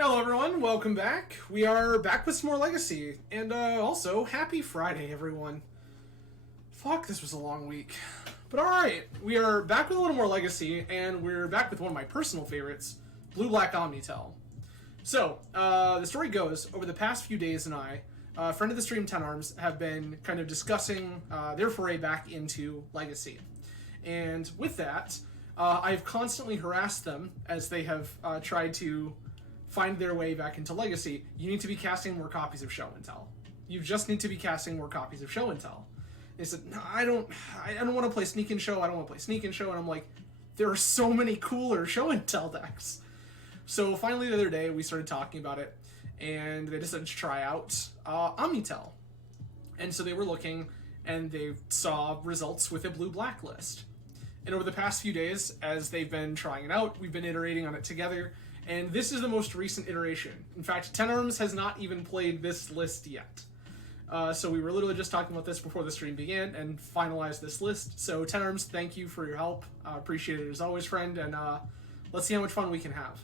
Hello everyone, welcome back. We are back with some more Legacy, and also, happy Friday everyone. Fuck, this was a long week. But alright, we are back with a little more Legacy, and we're back with one of my personal favorites, Blue Black OmniTell. So, the story goes, over the past few days and I, a friend of the stream 10 Arms, have been kind of discussing their foray back into Legacy. And with that, I've constantly harassed them as they have tried to find their way back into Legacy. You need to be casting more copies of Show and Tell. You just need to be casting more copies of Show and Tell. They said, no, I don't want to play Sneak and Show, I don't want to play Sneak and Show, and I'm like, there are so many cooler Show and Tell decks. So finally the other day we started talking about it, and they decided to try out OmniTell. And so they were looking, and they saw results with a Blue Black list. And over the past few days, as they've been trying it out, we've been iterating on it together, and this is the most recent iteration. In fact, 10 Arms has not even played this list yet. So we were literally just talking about this before the stream began and finalized this list. So 10 Arms, thank you for your help. Appreciate it as always, friend, and let's see how much fun we can have.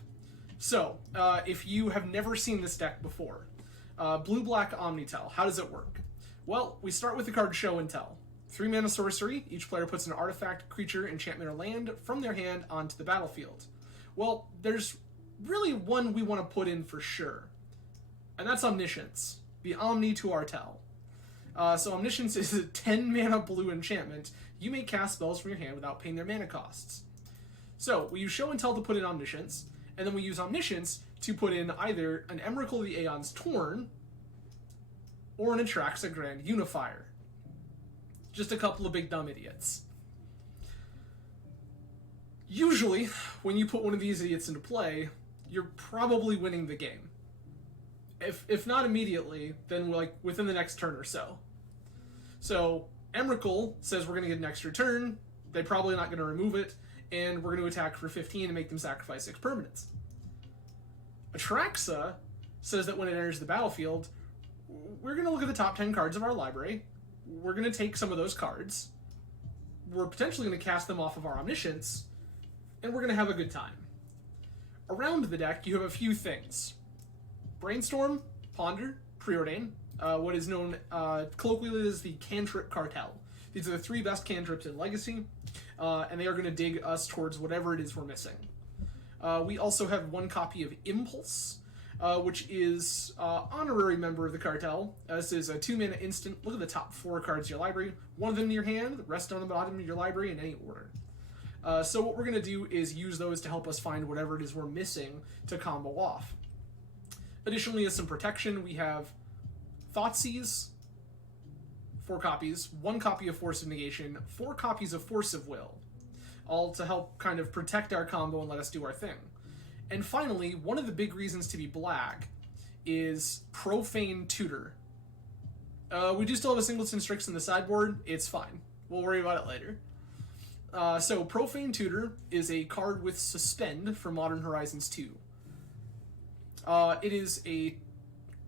So, if you have never seen this deck before, Blue Black OmniTell, how does it work? Well, we start with the card Show and Tell. 3 mana sorcery, each player puts an artifact, creature, enchantment, or land from their hand onto the battlefield. Well, there's really one we want to put in for sure, and that's Omniscience, the Omni to our Tell. So Omniscience is a 10 mana blue enchantment. You may cast spells from your hand without paying their mana costs. So we use Show and Tell to put in Omniscience, and then we use Omniscience to put in either an Emrakul of the Aeon's Torn or an Atraxa Grand Unifier. Just a couple of big dumb idiots. Usually, when you put one of these idiots into play, you're probably winning the game. If not immediately, then like within the next turn or so. So, Emrakul says we're going to get an extra turn, they're probably not going to remove it, and we're going to attack for 15 and make them sacrifice 6 permanents. Atraxa says that when it enters the battlefield, we're going to look at the top 10 cards of our library, we're going to take some of those cards, we're potentially going to cast them off of our Omniscience, and we're going to have a good time. Around the deck, you have a few things. Brainstorm, Ponder, Preordain, what is known colloquially as the Cantrip Cartel. These are the 3 best cantrips in Legacy, and they are going to dig us towards whatever it is we're missing. We also have 1 copy of Impulse, which is honorary member of the cartel. This is a 2 mana instant. Look at the top 4 cards of your library. One of them in your hand, the rest on the bottom of your library in any order. So what we're going to do is use those to help us find whatever it is we're missing to combo off. Additionally, as some protection, we have Thoughtseize, 4 copies, 1 copy of Force of Negation, 4 copies of Force of Will, all to help kind of protect our combo and let us do our thing. And finally, one of the big reasons to be black is Profane Tutor. We do still have a Singleton Strix in the sideboard, it's fine. We'll worry about it later. So Profane Tutor is a card with Suspend for Modern Horizons 2. It is a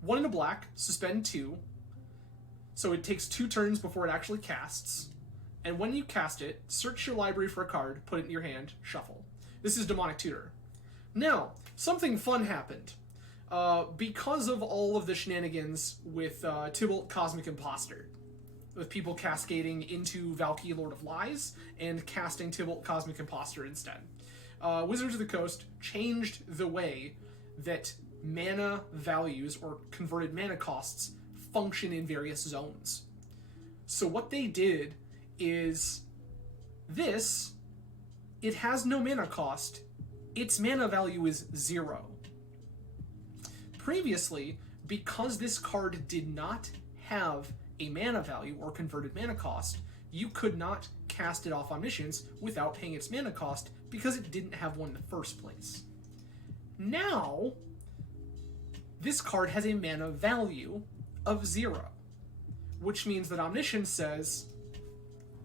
1 and a black, Suspend 2, so it takes 2 turns before it actually casts, and when you cast it, search your library for a card, put it in your hand, shuffle. This is Demonic Tutor. Now, something fun happened. Because of all of the shenanigans with Tybalt Cosmic Imposter, with people cascading into Valky Lord of Lies and casting Tybalt Cosmic Imposter instead. Wizards of the Coast changed the way that mana values, or converted mana costs, function in various zones. So what they did is this, it has no mana cost, its mana value is 0. Previously, because this card did not have a mana value or converted mana cost, you could not cast it off Omniscience without paying its mana cost because it didn't have one in the first place. Now, this card has a mana value of 0, which means that Omniscience says,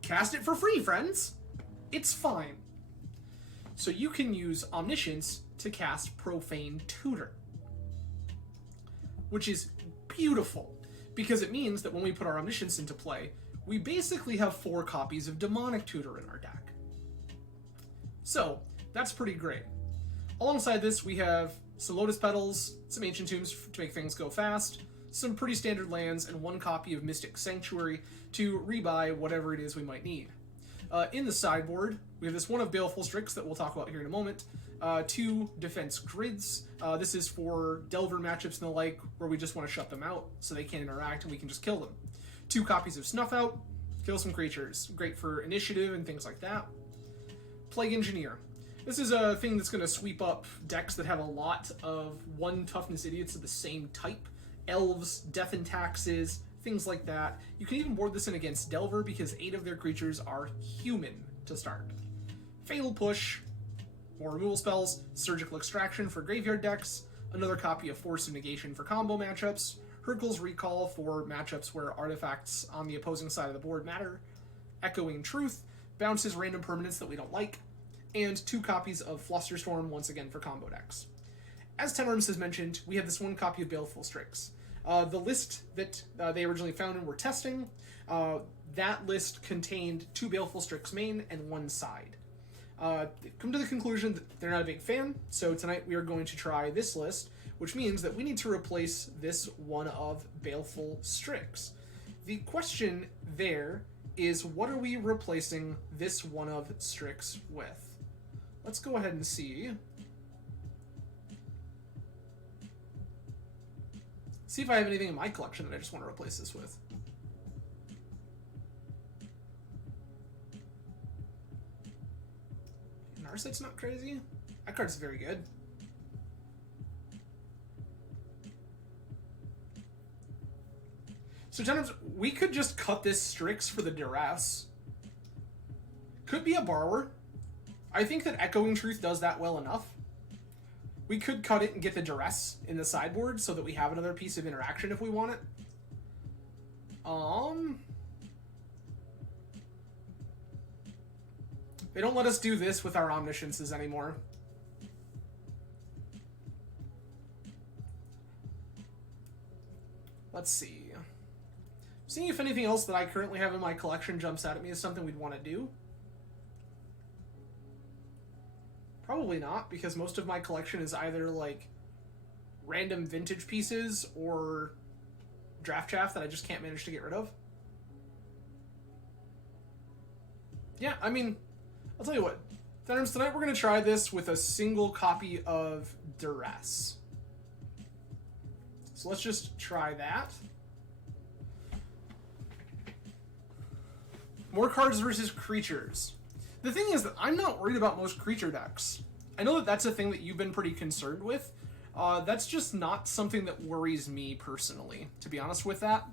cast it for free, friends! It's fine. So you can use Omniscience to cast Profane Tutor, which is beautiful, because it means that when we put our Omniscience into play, we basically have 4 copies of Demonic Tutor in our deck. So, that's pretty great. Alongside this, we have some Lotus Petals, some Ancient Tombs to make things go fast, some pretty standard lands, and 1 copy of Mystic Sanctuary to rebuy whatever it is we might need. In the sideboard, we have this one of Baleful Strix that we'll talk about here in a moment, 2 Defense Grids. This is for Delver matchups and the like, where we just want to shut them out so they can't interact and we can just kill them. 2 copies of Snuff Out, kill some creatures. Great for initiative and things like that. Plague Engineer. This is a thing that's going to sweep up decks that have a lot of 1 Toughness Idiots of the same type. Elves, Death and Taxes, things like that. You can even board this in against Delver because 8 of their creatures are human to start. Fatal Push, more removal spells, Surgical Extraction for graveyard decks, another copy of Force of Negation for combo matchups, Hurkyl's Recall for matchups where artifacts on the opposing side of the board matter, Echoing Truth, bounces random permanents that we don't like, and 2 copies of Flusterstorm, once again for combo decks. As Tenarms has mentioned, we have this 1 copy of Baleful Strix. The list that they originally found and were testing, that list contained 2 Baleful Strix main and 1 side. They've come to the conclusion that they're not a big fan, so tonight we are going to try this list, which means that we need to replace this 1 of Baleful Strix. The question there is, what are we replacing this 1 of Strix with? Let's go ahead and see. See if I have anything in my collection that I just want to replace this with. Narset's not crazy. That card's very good. So, Tenarms, we could just cut this Strix for the Duress. Could be a Borrower. I think that Echoing Truth does that well enough. We could cut it and get the Duress in the sideboard so that we have another piece of interaction if we want it. They don't let us do this with our Omnisciences anymore. Let's see. Seeing if anything else that I currently have in my collection jumps out at me as something we'd want to do. Probably not, because most of my collection is either like random vintage pieces or draft chaff that I just can't manage to get rid of. Yeah, I mean, I'll tell you what. Tenarms, tonight we're going to try this with a single copy of Duress. So let's just try that. More cards versus creatures. The thing is that I'm not worried about most creature decks. I know that that's a thing that you've been pretty concerned with. That's just not something that worries me personally, to be honest with that.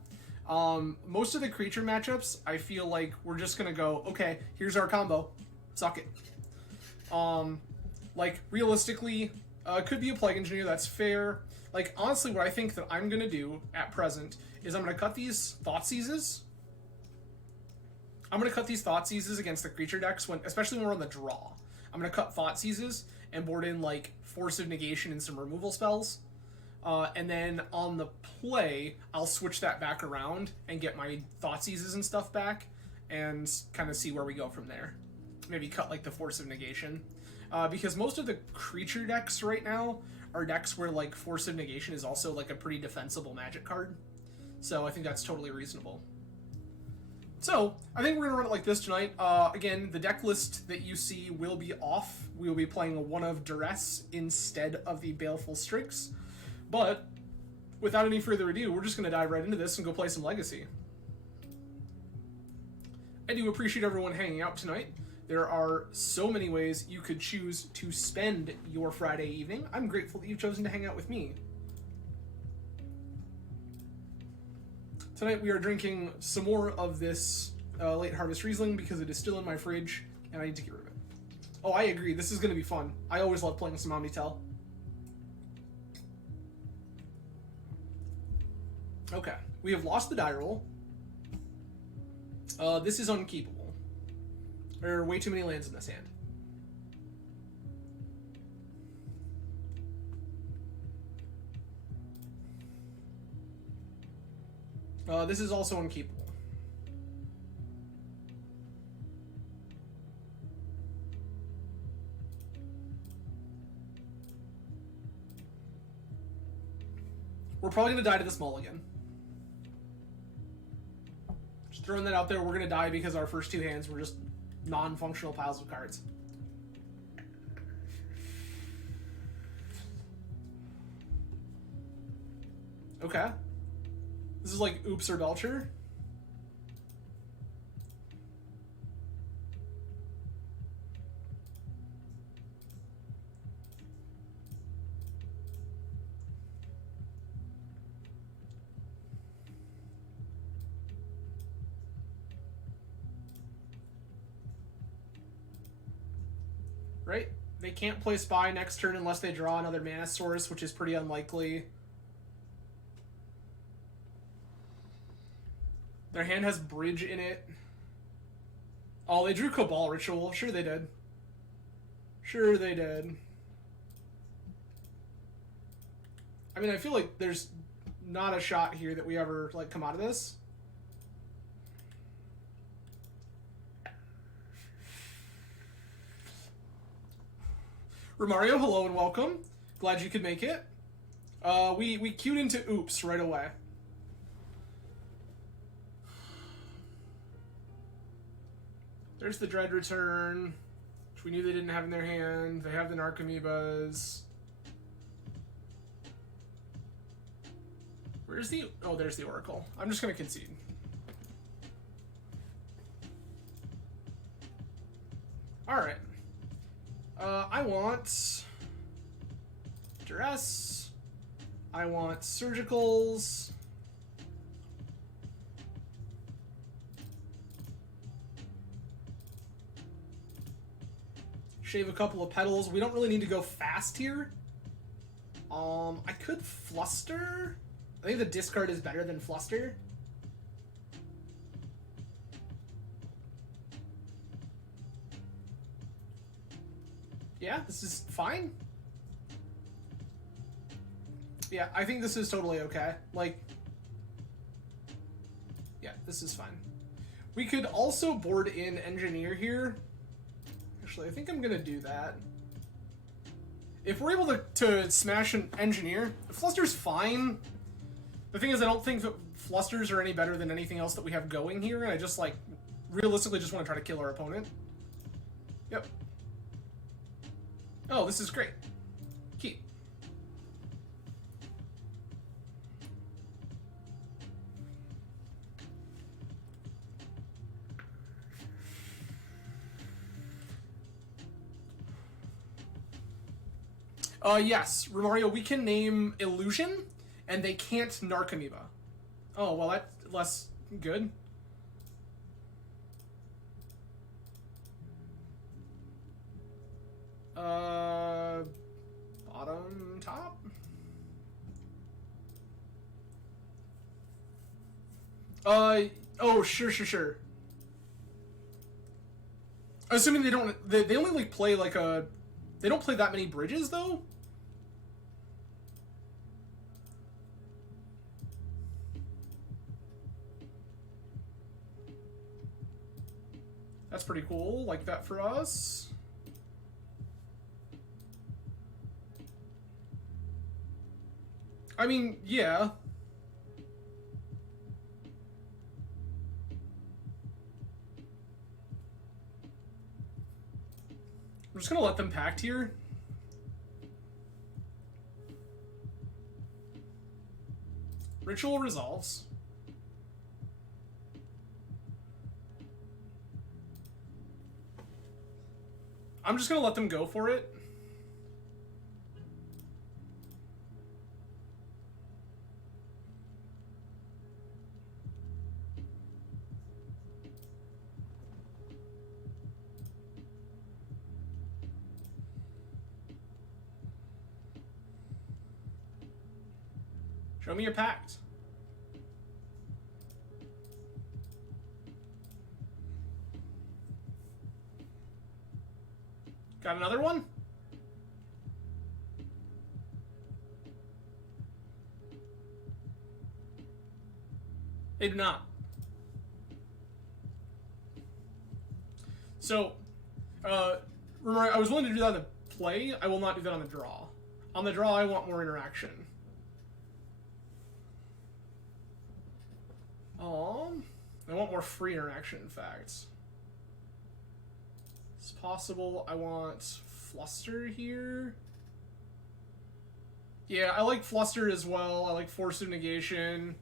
Most of the creature matchups, I feel like we're just going to go, okay, here's our combo. Suck it. Like, realistically, could be a Plague Engineer, that's fair. Like, honestly, what I think that I'm going to do at present is I'm going to cut these Thoughtseizes. I'm going to cut these Thoughtseizes against the creature decks, especially when we're on the draw. I'm going to cut Thoughtseizes and board in, like, Force of Negation and some removal spells. And then on the play, I'll switch that back around and get my Thoughtseizes and stuff back and kind of see where we go from there. Maybe cut, like, the Force of Negation. Because most of the creature decks right now are decks where, like, Force of Negation is also, like, a pretty defensible Magic card. So I think that's totally reasonable. So, I think we're going to run it like this tonight. Again, the deck list that you see will be off. We will be playing a 1 of Duress instead of the Baleful Strix. But, without any further ado, we're just going to dive right into this and go play some Legacy. I do appreciate everyone hanging out tonight. There are so many ways you could choose to spend your Friday evening. I'm grateful that you've chosen to hang out with me. Tonight we are drinking some more of this late harvest Riesling because it is still in my fridge and I need to get rid of it. Oh, I agree. This is going to be fun. I always love playing some OmniTell. Okay, we have lost the die roll. This is unkeepable. There are way too many lands in this hand. This is also unkeepable. We're probably going to die to this mulligan. Just throwing that out there, we're going to die because our first two hands were just non-functional piles of cards. Okay. This is like Oops or Belcher. Right? They can't play Spy next turn unless they draw another mana source, which is pretty unlikely. Their hand has Bridge in it. Oh, they drew Cabal Ritual. Sure they did. Sure they did. I mean, I feel like there's not a shot here that we ever, like, come out of this. Romario, hello and welcome. Glad you could make it. We queued into Oops right away. There's the Dread Return, which we knew they didn't have in their hand. They have the Narcomoebas. Where's the... Oh, there's the Oracle. I'm just going to concede. Alright. I want Duress. I want Surgicals. Shave a couple of petals. We don't really need to go fast here. I could Fluster. I think the discard is better than Fluster. Yeah, this is fine. Yeah, I think this is totally okay. Like, yeah, this is fine. We could also board in Engineer here. Actually, I think I'm going to do that. If we're able to smash an Engineer, Fluster's fine. The thing is, I don't think that Flusters are any better than anything else that we have going here, and I just, like, realistically just want to try to kill our opponent. Yep. Oh, this is great. Keep. Yes, Romario, we can name Illusion, and they can't Narcomoeba. Oh, well, that's less good. Bottom, top? Oh, sure. Assuming they don't, they only, like, play, like, they don't play that many bridges, though? That's pretty cool. Like that for us. I mean, yeah. I'm just gonna let them pact here. Ritual resolves. I'm just gonna let them go for it. Show me your pact. Got another one? They do not. So, remember, I was willing to do that on the play. I will not do that on the draw. On the draw, I want more interaction. I want more free interaction, in fact. It's possible I want Fluster here. Yeah, I like Fluster as well. I like Force of Negation.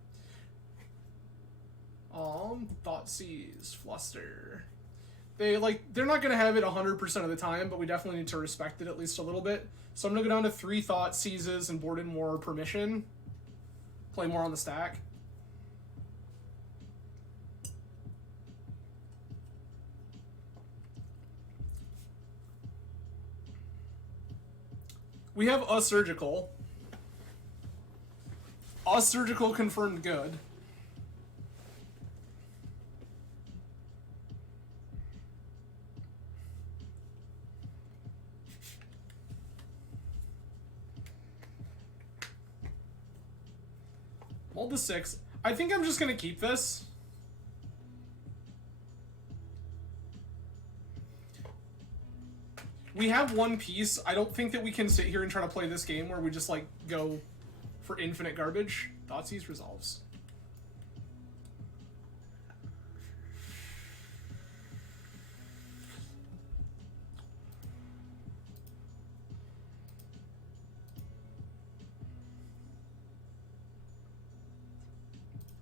Thoughtseize, Fluster. They're not gonna have it 100% of the time, but we definitely need to respect it at least a little bit. So I'm gonna go down to 3 Thoughtseizes and board in more Permission. Play more on the stack. We have a Surgical. A Surgical confirmed good. Hold the 6. I think I'm just gonna keep this. We have 1 piece. I don't think that we can sit here and try to play this game where we just like go for infinite garbage. Thoughtseize resolves.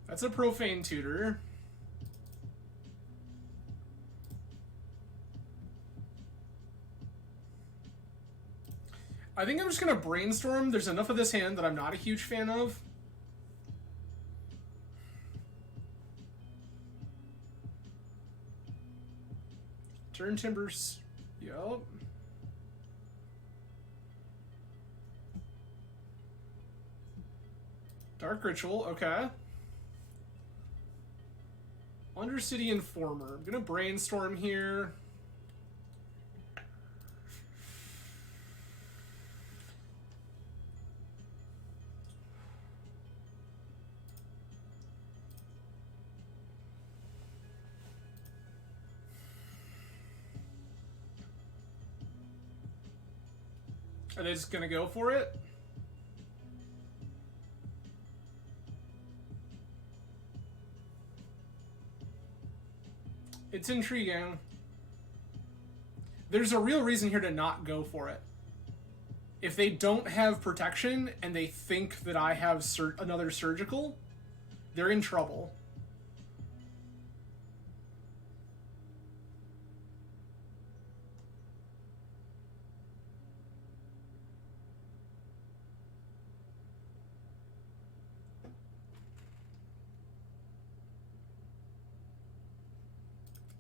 That's a Profane Tutor. I think I'm just gonna Brainstorm. There's enough of this hand that I'm not a huge fan of. Turn Timbers. Yup. Dark Ritual, okay. Undercity Informer. I'm gonna Brainstorm here. Are they just gonna go for it? It's intriguing. There's a real reason here to not go for it. If they don't have protection and they think that I have another Surgical, they're in trouble.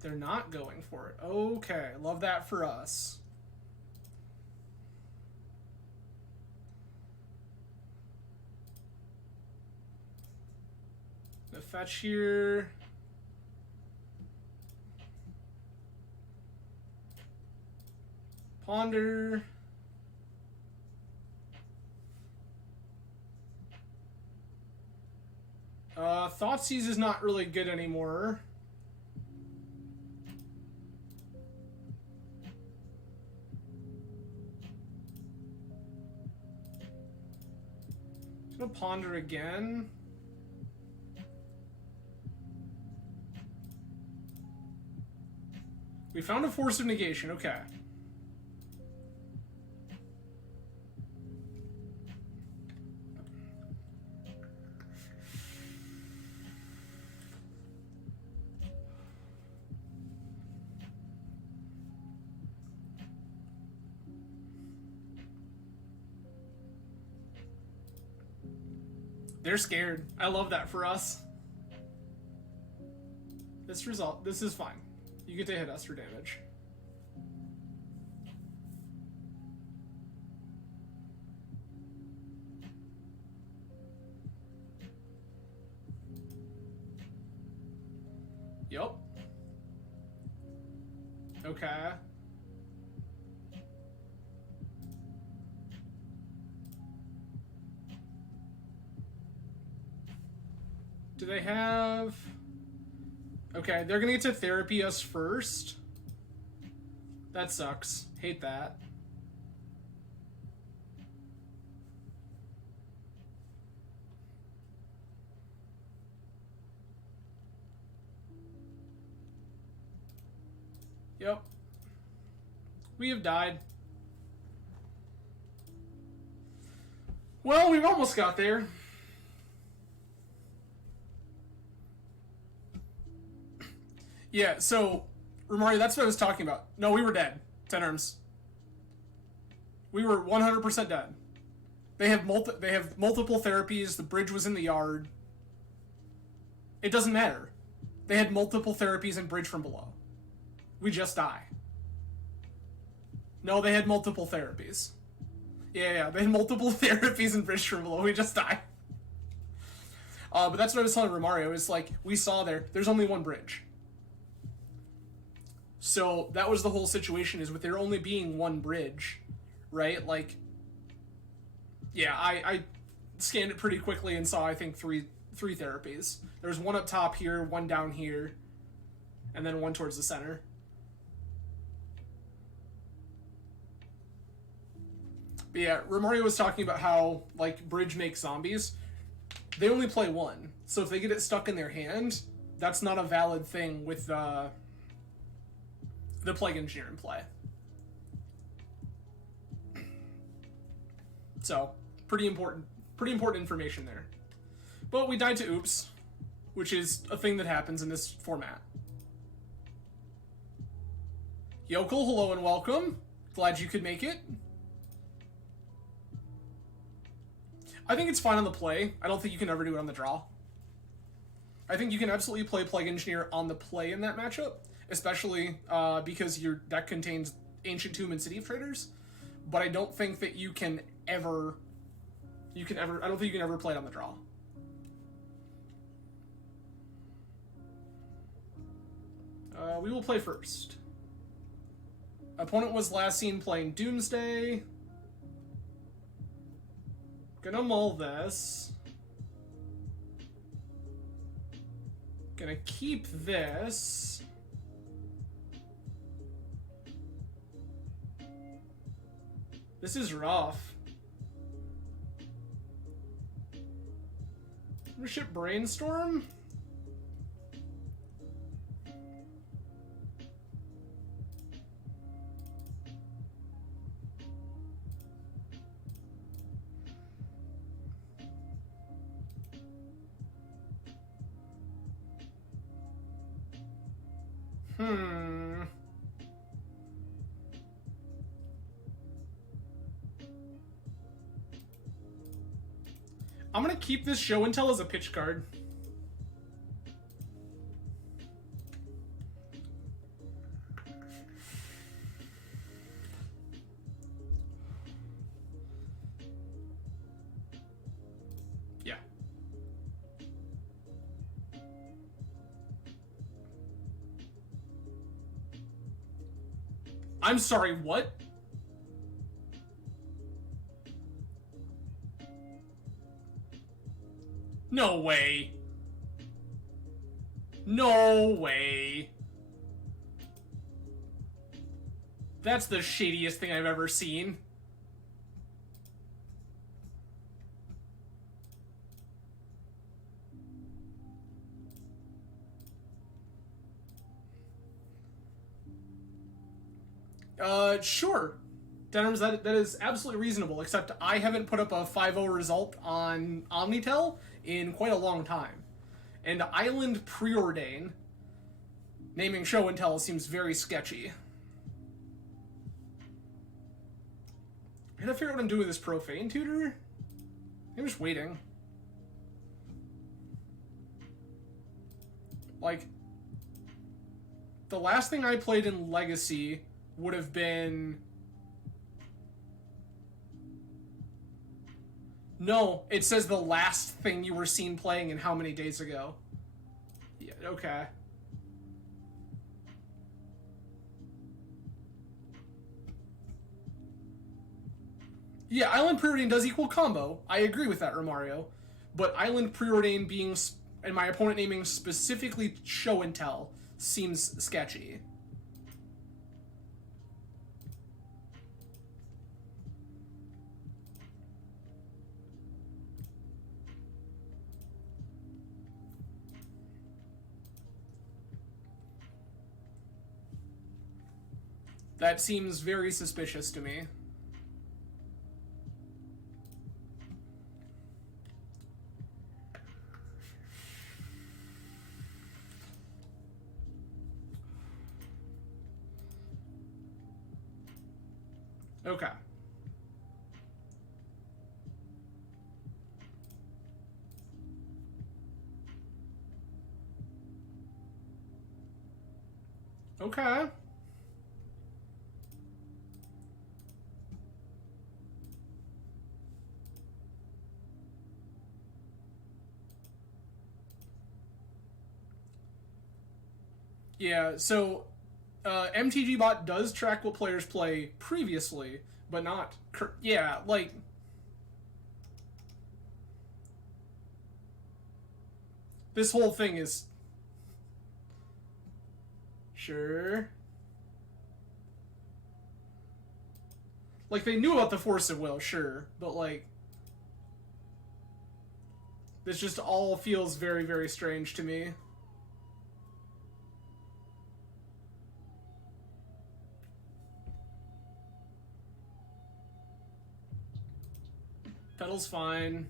They're not going for it. Okay, love that for us. The fetch here. Ponder. Thoughtseize is not really good anymore. Gonna Ponder again. We found a Force of Negation, okay. They're scared. I love that for us. This is fine. You get to hit us for damage. Yup. Okay. Do they have... Okay, they're gonna get to therapy us first. That sucks. Hate that. Yep. We have died. Well, we've almost got there. Yeah, so, Romario, that's what I was talking about. No, we were dead. 10 arms. We were 100% dead. They have multiple therapies. The bridge was in the yard. It doesn't matter. They had multiple therapies and bridge from below. We just die. No, they had multiple therapies. Yeah, they had multiple therapies and bridge from below. We just die. But that's what I was telling Romario. Is like, we saw there's only one bridge. So that was the whole situation, is with there only being one bridge, right? Like, yeah, I scanned it pretty quickly and saw, I think, three therapies. There was one up top here, one down here, and then one towards the center. But yeah, Romario was talking about how, like, bridge makes zombies. They only play one, so if they get it stuck in their hand, that's not a valid thing with the Plague Engineer in play. So, pretty important information there. But we died to oops, which is a thing that happens in this format. Yokel, hello and welcome. Glad you could make it. I think it's fine on the play. I don't think you can ever do it on the draw. I think you can absolutely play Plague Engineer on the play in that matchup, especially because your deck contains Ancient Tomb and City of Traders. But I don't think that you can ever. I don't think you can ever play it on the draw. We will play first. Opponent was last seen playing Doomsday. Gonna mull this. Gonna keep this. This is rough. I'm gonna ship Brainstorm. I'm gonna keep this Show and Tell as a pitch card. Yeah. I'm sorry, what? No way. No way. That's the shadiest thing I've ever seen. Sure. Denhams, that is absolutely reasonable, except I haven't put up a 5-0 result on OmniTell in quite a long time. And Island Preordain naming Show and Tell seems very sketchy. I gotta figure out what I'm doing with this Profane Tutor. I'm just waiting. Like, the last thing I played in Legacy would have been... No, it says the last thing you were seen playing and how many days ago. Yeah, okay. Yeah, Island Preordain does equal combo. I agree with that, Romario. But Island Preordain being, and my opponent naming specifically Show and Tell, seems sketchy. That seems very suspicious to me. Okay. Okay. Yeah, so MTG bot does track what players play previously, but not... yeah, like... This whole thing is... Sure. Like, they knew about the Force of Will, sure, but, like... This just all feels very, very strange to me. Pedal's fine.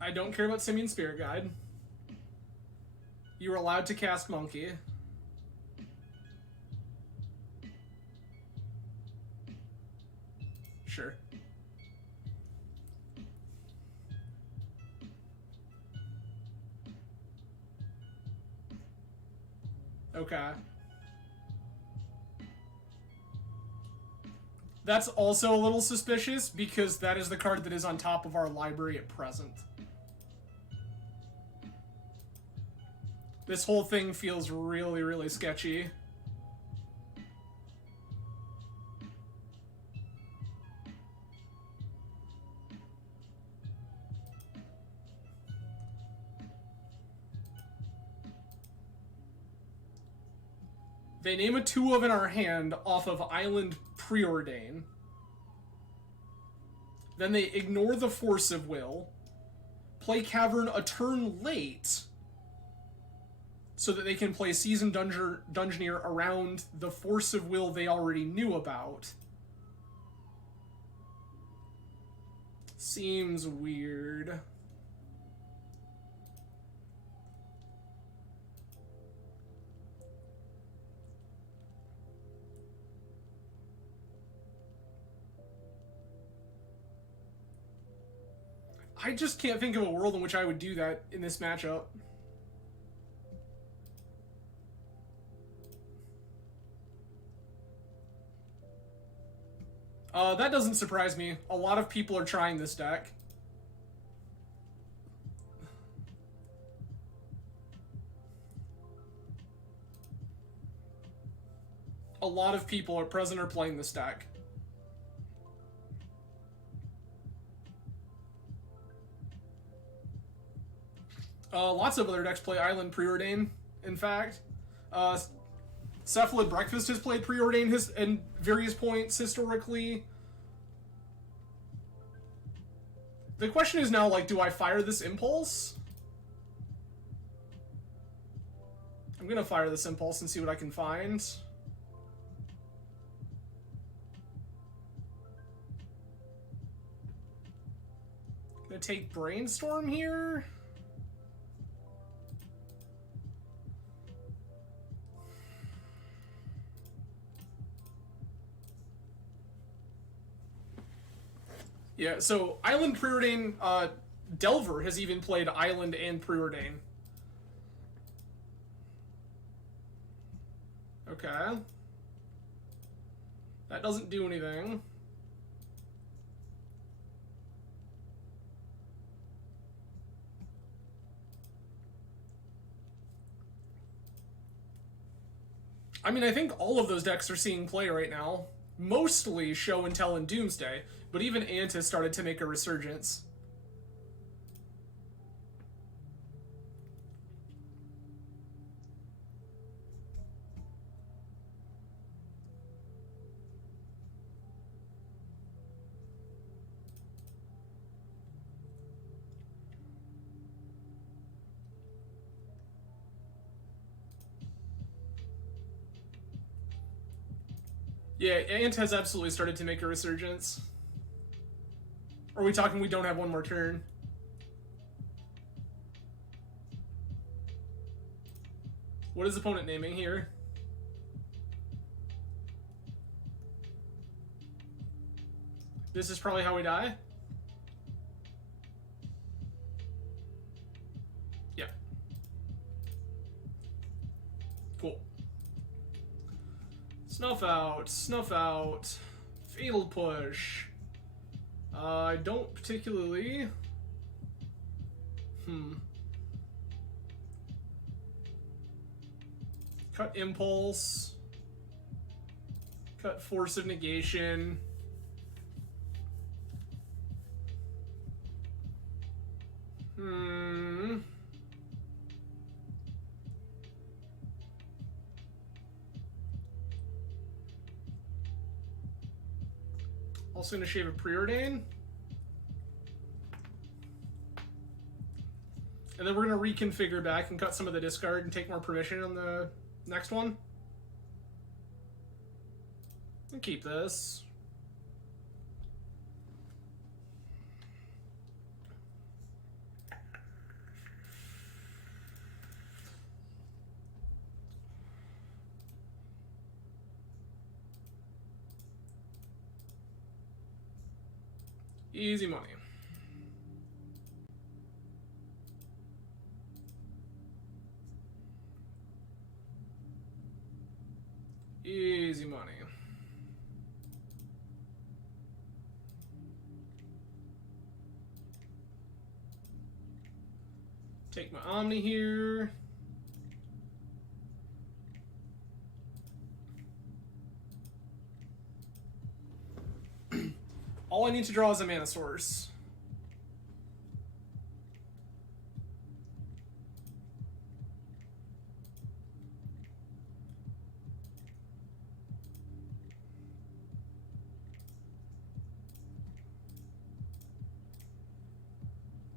I don't care about Simian Spirit Guide. You were allowed to cast Monkey. Sure. Okay. That's also a little suspicious, because that is the card that is on top of our library at present. This whole thing feels really, really sketchy. They name a 2-of in our hand off of Island Preordain. Then they ignore the Force of Will, play Cavern a turn late, so that they can play Seasoned Dungeoneer around the Force of Will they already knew about. Seems weird. I just can't think of a world in which I would do that in this matchup. That doesn't surprise me. A lot of people are trying this deck. A lot of people at present are playing this deck. Lots of other decks play Island Preordain, in fact. Cephalid Breakfast has played Preordain in various points historically. The question is now, like, do I fire this Impulse? I'm gonna fire this Impulse and see what I can find. Gonna take Brainstorm here. Yeah, so Island Preordain, Delver has even played Island and Preordain. Okay. That doesn't do anything. I mean, I think all of those decks are seeing play right now. Mostly Show and Tell and Doomsday, but even Ant has started to make a resurgence. Yeah, Ant has absolutely started to make a resurgence. Or are we talking we don't have one more turn? What is opponent naming here? This is probably how we die? Yeah. Cool. Snuff out, snuff out. Fatal push. I don't particularly... Cut impulse. Cut force of negation. Also gonna shave a preordain. And then we're gonna reconfigure back and cut some of the discard and take more permission on the next one. And keep this. Easy money. Easy money. Take my Omni here. All I need to draw is a mana source.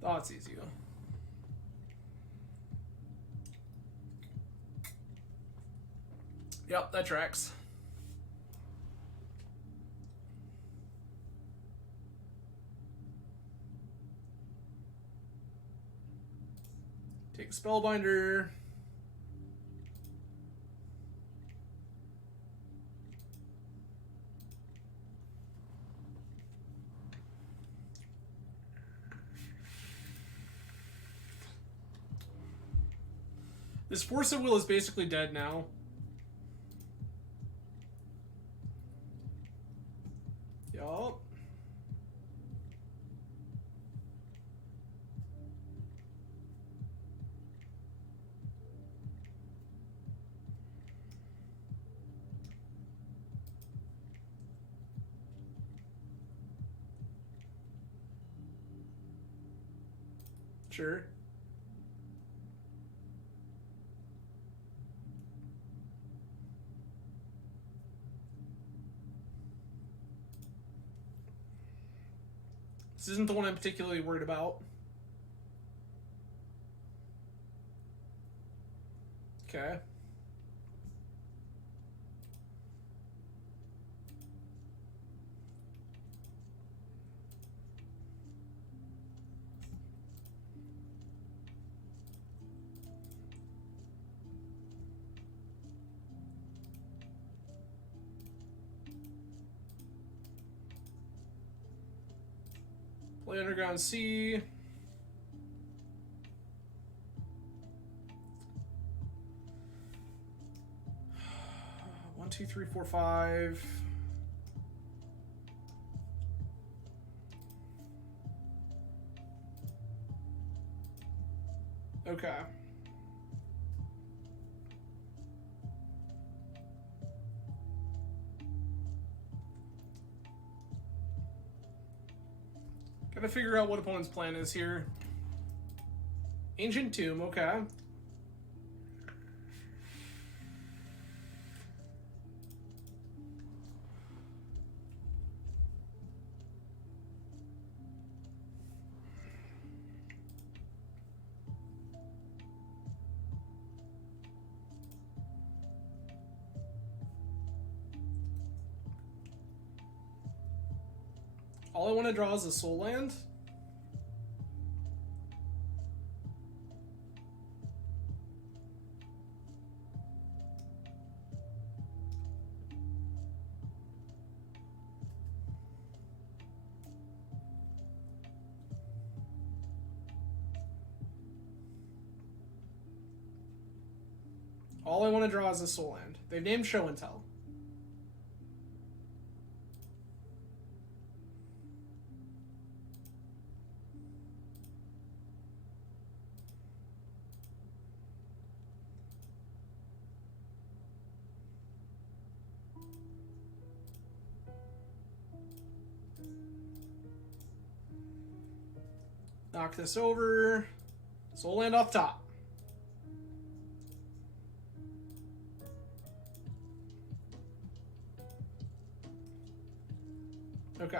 That's easy. Yep, that tracks. Take Spellbinder. This Force of Will is basically dead now. Yup. Sure. This isn't the one I'm particularly worried about. Okay. Play Underground Sea. One, two, three, four, five. Okay. Gotta figure out what opponent's plan is here. Ancient Tomb, okay. All I want to draw is a soul land. All I want to draw is a soul land. They've named Show and Tell. Knock this over. Soul land off top. Okay.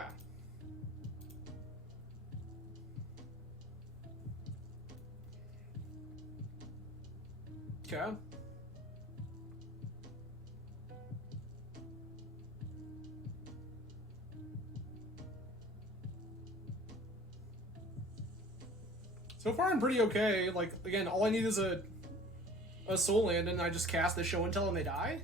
Okay. So far, I'm pretty okay. Like, again, all I need is a soul land, and I just cast the Show and Tell, and they die.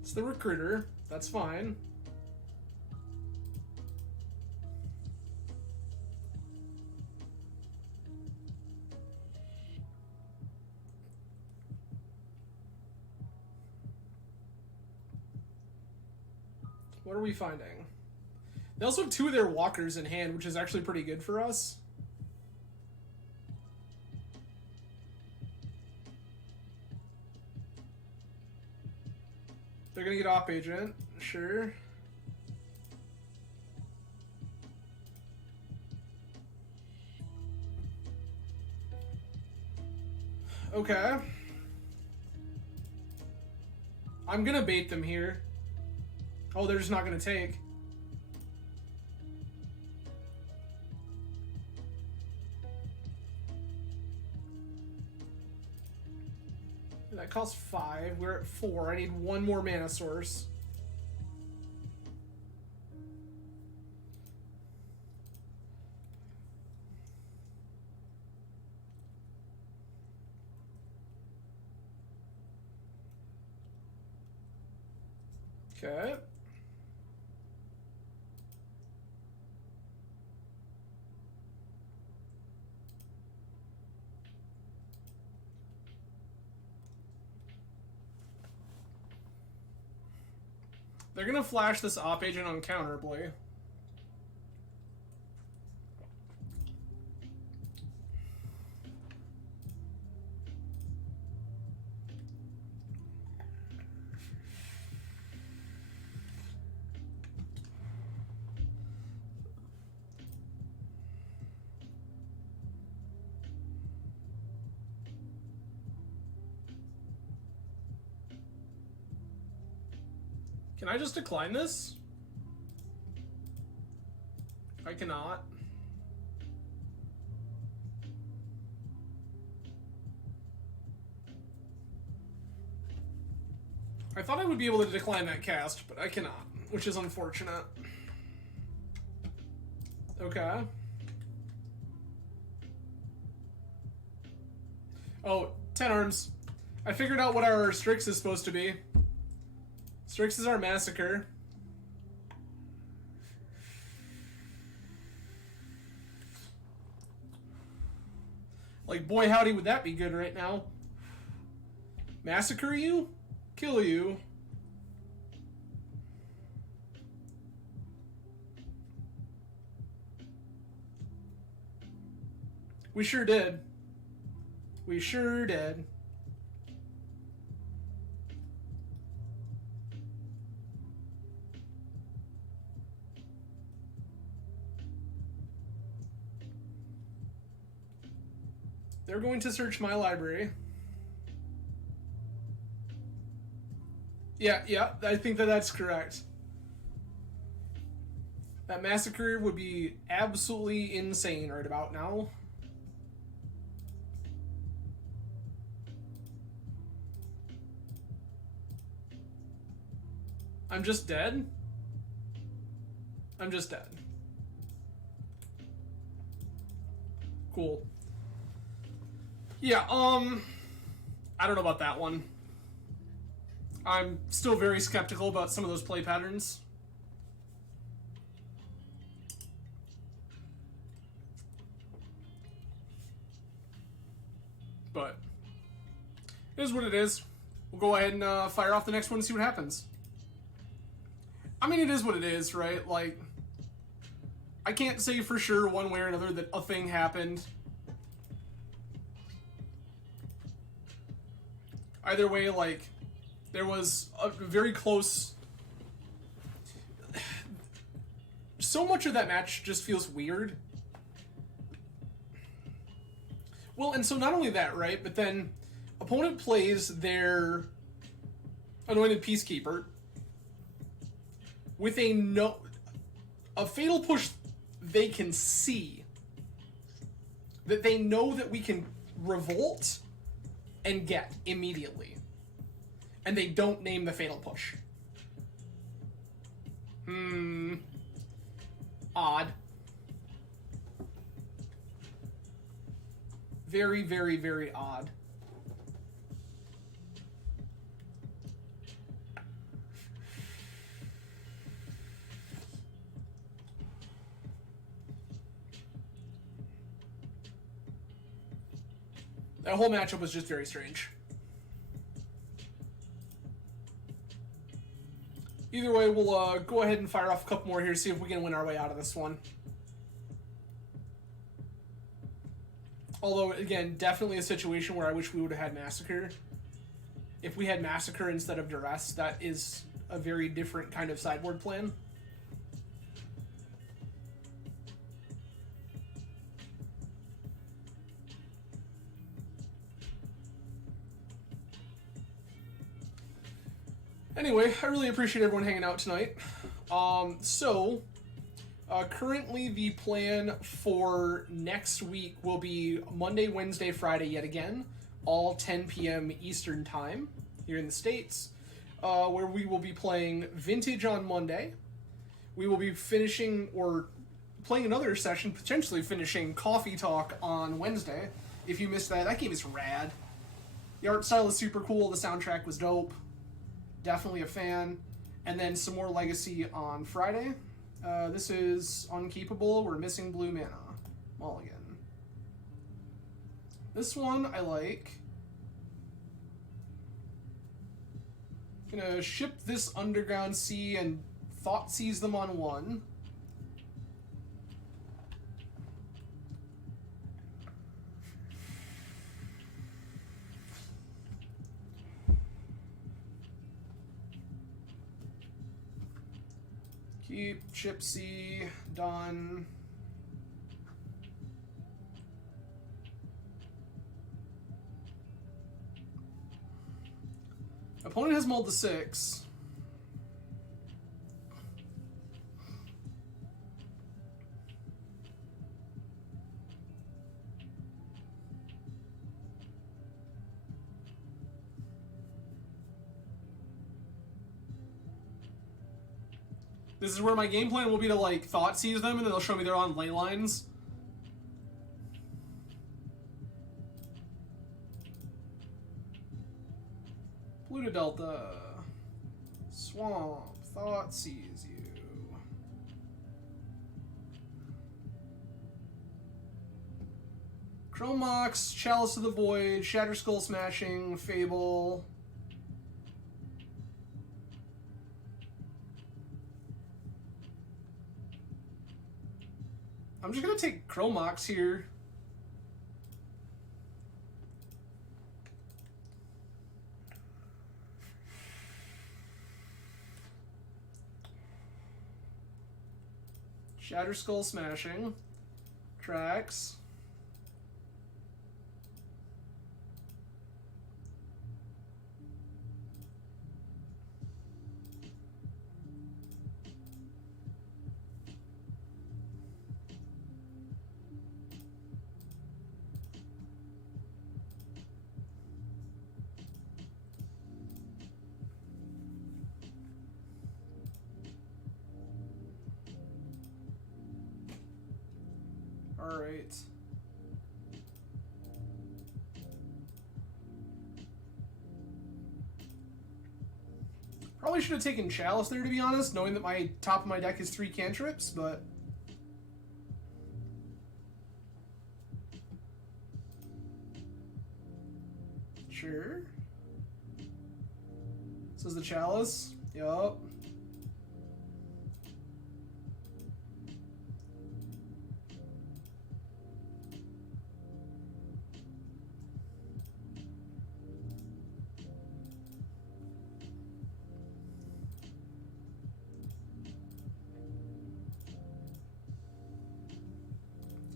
It's the Recruiter. That's fine. What are we finding? They also have 2 of their walkers in hand, which is actually pretty good for us. They're gonna get Op Agent, sure. Okay. I'm gonna bait them here. Oh, they're just not gonna take. That costs 5. We're at 4. I need 1 more mana source. Okay. They're gonna flash this Op Agent uncounterably. Can I just decline this? I cannot. I thought I would be able to decline that cast, but I cannot, which is unfortunate. Okay. Oh, 10 arms. I figured out what our Strix is supposed to be. Strix is our Massacre. Like, boy howdy would that be good right now. Massacre you? Kill you. We sure did. We sure did. They're going to search my library. Yeah, I think that's correct. That Massacre would be absolutely insane right about now. I'm just dead? I'm just dead. Cool. Yeah, I don't know about that one. I'm still very skeptical about some of those play patterns. But it is what it is. We'll go ahead and fire off the next one and see what happens. I mean, it is what it is, right? Like, I can't say for sure one way or another that a thing happened. Either way, like, there was a very close... So much of that match just feels weird. Well, and so not only that, right? But then opponent plays their Anointed Peacekeeper with a fatal push they can see. That they know that we can revolt and get immediately. And they don't name the fatal push. Odd. Very, very, very odd. That whole matchup was just very strange. Either way, we'll go ahead and fire off a couple more here to see if we can win our way out of this one. Although, again, definitely a situation where I wish we would have had Massacre. If we had Massacre instead of Duress, that is a very different kind of sideboard plan. Anyway, I really appreciate everyone hanging out tonight. Currently the plan for next week will be Monday, Wednesday, Friday yet again, all 10 p.m. Eastern Time here in the States, where we will be playing Vintage on Monday. We will be finishing, or playing another session, potentially finishing Coffee Talk on Wednesday. If you missed that, that game is rad. The art style is super cool, the soundtrack was dope. Definitely a fan. And then some more Legacy on Friday. This is Unkeepable. We're missing blue mana. Mulligan. This one I like. Gonna ship this Underground Sea and Thought Seize them on one. Keep Chipsy, done. Opponent has mulled to 6. This is where my game plan will be to, like, Thought Seize them, and then they'll show me they're on ley lines. Pluto Delta. Swamp. Thought Seize you. Chrome Mox, Chalice of the Void, Shatter Skull Smashing, Fable. I'm just gonna take Chrome Mox here. Shatter Skull Smashing. Tracks. Alright. Probably should have taken Chalice there, to be honest, knowing that my top of my deck is 3 cantrips, but... Sure. This is the Chalice. Yup.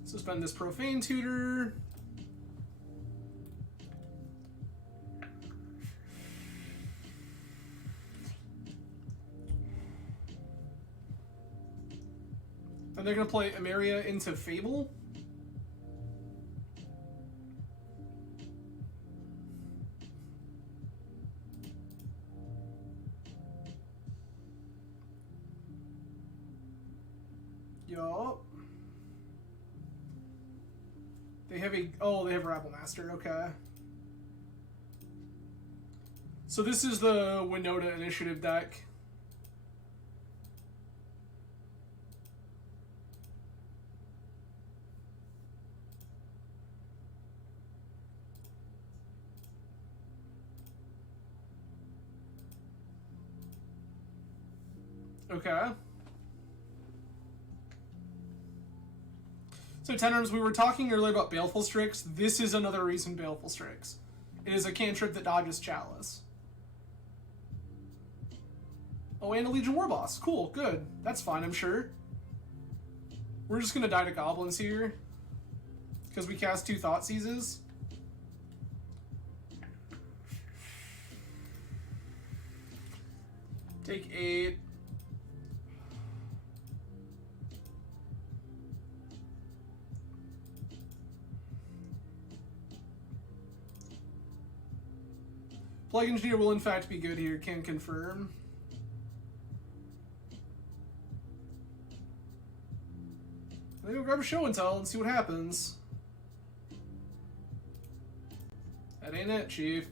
Suspend this Profane Tutor. And they're going to play Emeria into Fable. Yup. They have a... Oh, they have Rabblemaster. Okay. So this is the Winota Initiative deck. Okay. So, Tenors, we were talking earlier about Baleful Strix. This is another reason Baleful Strix. It is a cantrip that dodges Chalice. Oh, and a Legion Warboss. Cool, good. That's fine, I'm sure. We're just gonna die to Goblins here. Because we cast 2 Thoughtseizes. Take 8. Plague Engineer will in fact be good here, can confirm. I think we'll grab a show and tell and see what happens. That ain't it, Chief.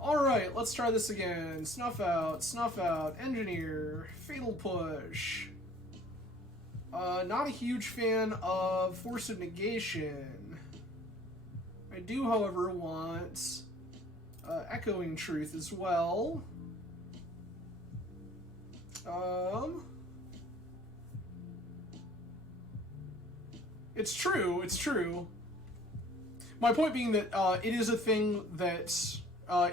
Alright, let's try this again. Snuff out, Engineer, Fatal Push. Not a huge fan of Force of Negation. I do, however, want Echoing Truth as well. It's true, it's true. My point being that it is a thing that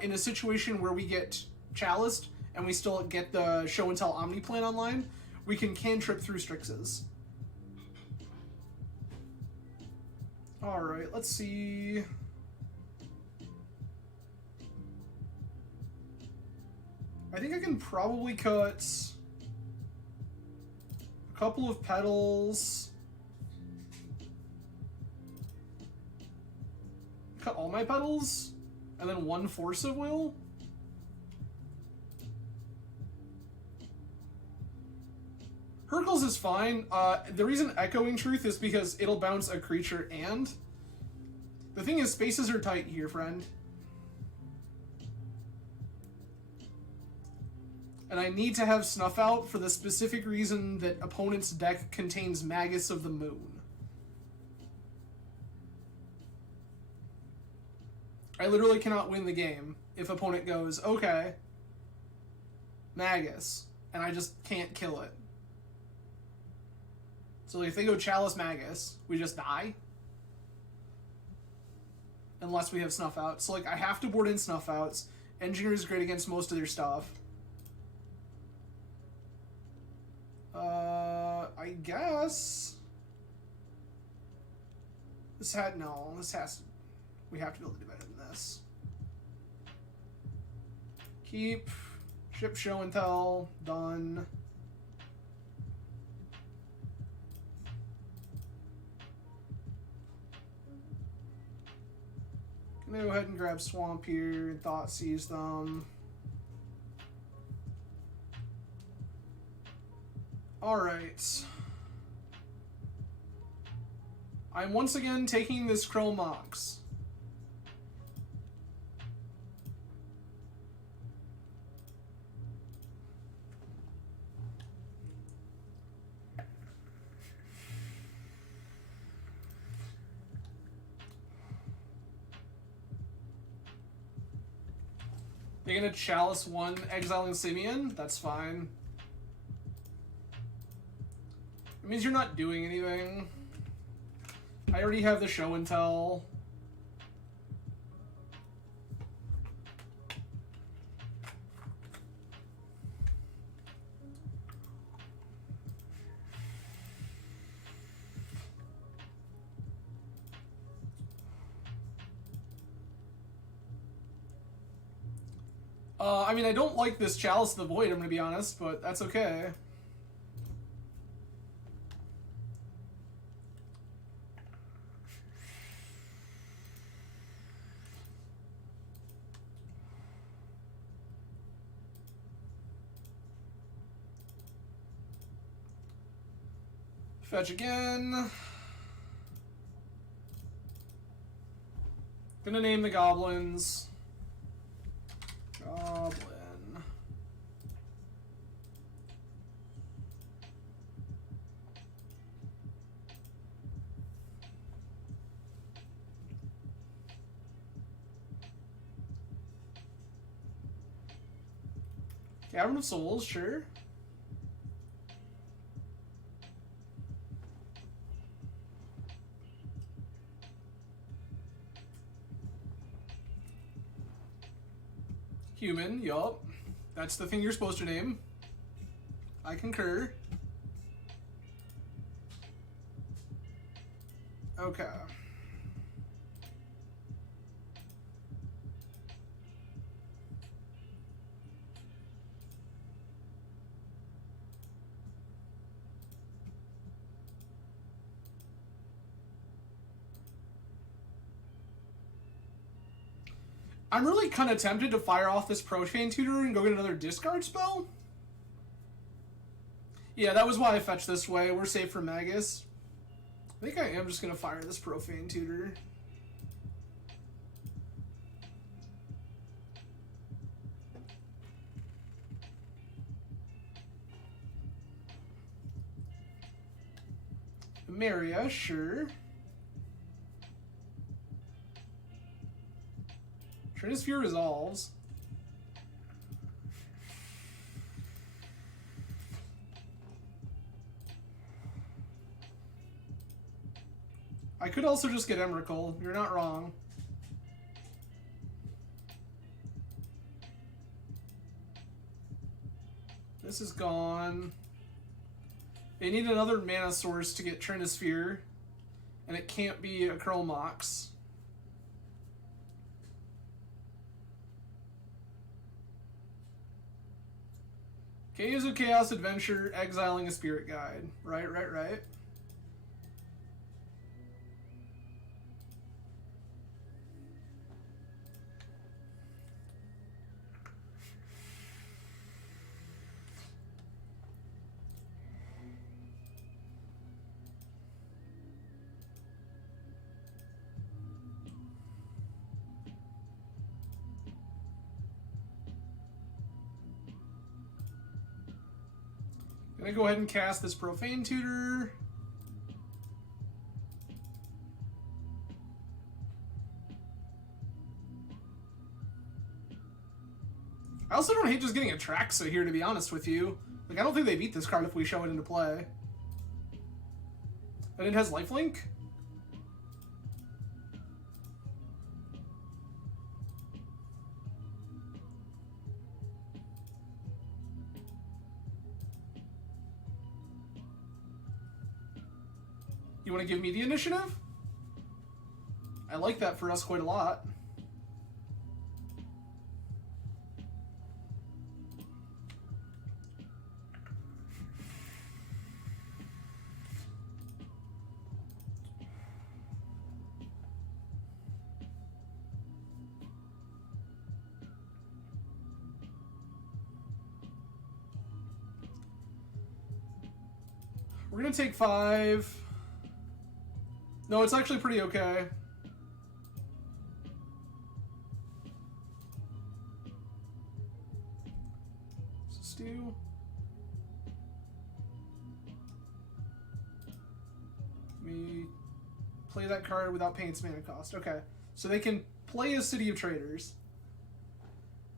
in a situation where we get Chaliced and we still get the Show and Tell Omni plan online, we can cantrip through Strixes. Alright, let's see. I think I can probably cut a couple of petals. Cut all my petals? And then 1 Force of Will? Hercules is fine. The reason Echoing Truth is because it'll bounce a creature and... The thing is, spaces are tight here, friend. And I need to have Snuff Out for the specific reason that opponent's deck contains Magus of the Moon. I literally cannot win the game if opponent goes, okay, Magus, and I just can't kill it. So if they go Chalice Magus, we just die. Unless we have Snuff Out. So like I have to board in Snuff Outs. Engineer is great against most of their stuff. I guess this has to, we have to be able to do better than this. Keep, ship Show and Tell, done. Go ahead and grab Swamp here and Thoughtseize them. Alright. I'm once again taking this Chrome Mox. You're gonna Chalice 1, exiling Simeon? That's fine. It means you're not doing anything. I already have the show and tell. I mean, I don't like this Chalice of the Void, I'm gonna be honest, but that's okay. Fetch again. Gonna name the goblins. Goblin. Cavern of Souls, sure. Human, yup. That's the thing you're supposed to name. I concur. Okay. I'm really kind of tempted to fire off this Profane Tutor and go get another discard spell. Yeah, that was why I fetched this way. We're safe for Magus. I think I am just going to fire this Profane Tutor. Maria, sure. Trinisphere resolves. I could also just get Emrakul. You're not wrong. This is gone. They need another mana source to get Trinisphere, and it can't be a Curl Mox. Caves of Chaos Adventure, exiling a Spirit Guide. Right. Gonna go ahead and cast this Profane Tutor. I also don't hate just getting Atraxa here, to be honest with you. Like, I don't think they beat this card if we show it into play. And it has lifelink? You want to give me the initiative? I like that for us quite a lot. We're going to take 5. No, it's actually pretty okay. Stew. We play that card without paying its mana cost. Okay. So they can play a City of Traders,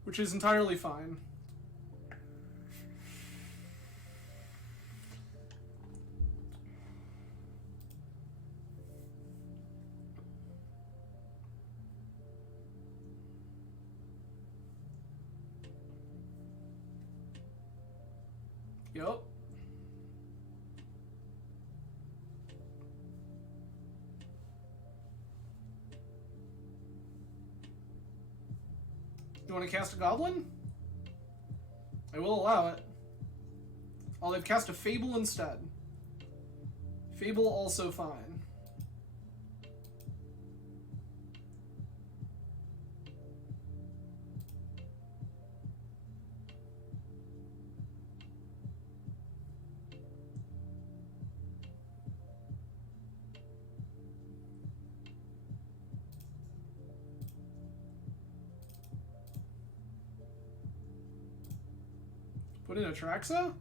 which is entirely fine. Yup. You want to cast a Goblin? I will allow it. Oh, they've cast a Fable instead. Fable also fine. Put in Atraxa?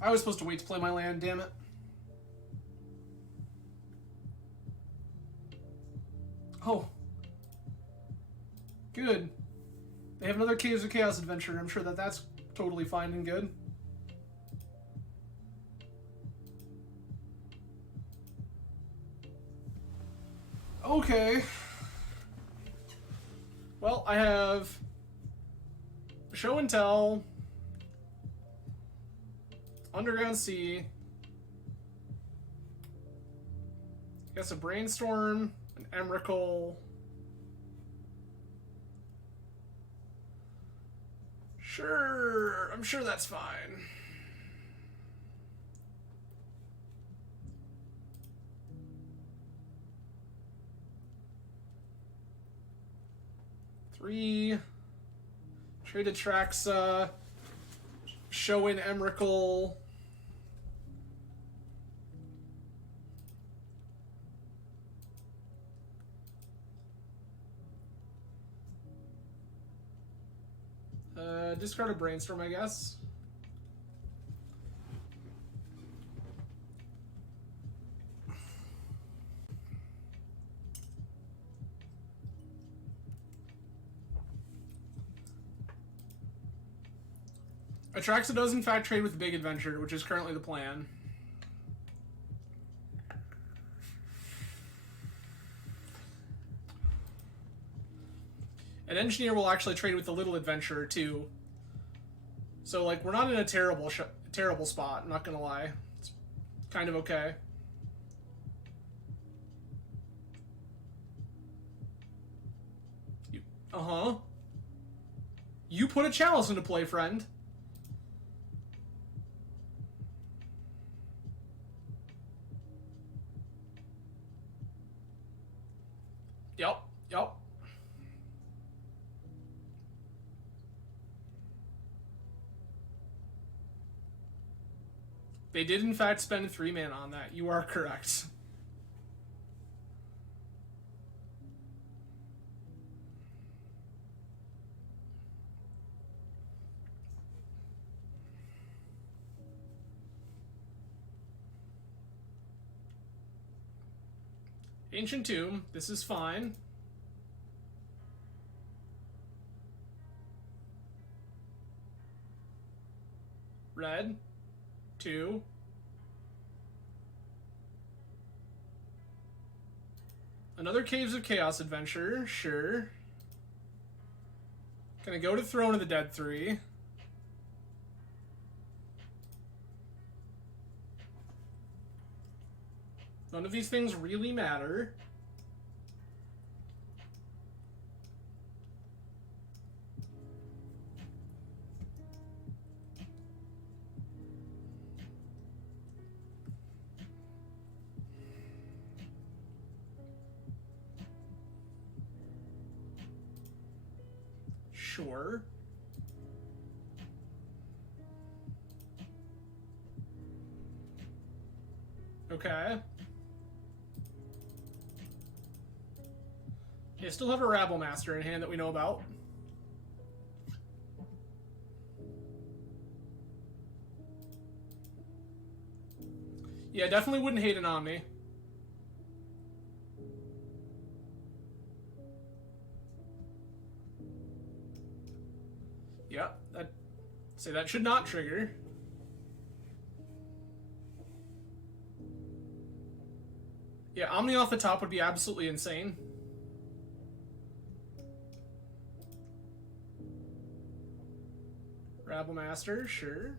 I was supposed to wait to play my land, damn it. Oh. Good. They have another Caves of Chaos adventure. I'm sure that that's totally fine and good. Okay. Well, I have Show and Tell, Underground Sea, I guess a Brainstorm, an Emrakul. Sure, I'm sure that's fine. Three. Trade Atraxa. Show in Emrakul. Discard a Brainstorm, I guess. Atraxa does in fact trade with the Big Adventure, which is currently the plan. An Engineer will actually trade with the Little Adventurer too. So like we're not in a terrible spot, I'm not gonna lie. It's kind of okay. Uh-huh. You put a Chalice into play, friend. Yep. They did in fact spend 3 mana on that. You are correct. Ancient Tomb, this is fine. Red. 2. Another Caves of Chaos adventure, sure. Gonna go to Throne of the Dead 3. None of these things really matter. Sure. Okay. Okay, still have a Rabble Master in hand that we know about. Yeah, definitely wouldn't hate an Omni. Yeah, that should not trigger. Yeah, Omni off the top would be absolutely insane. Rabble Master, sure.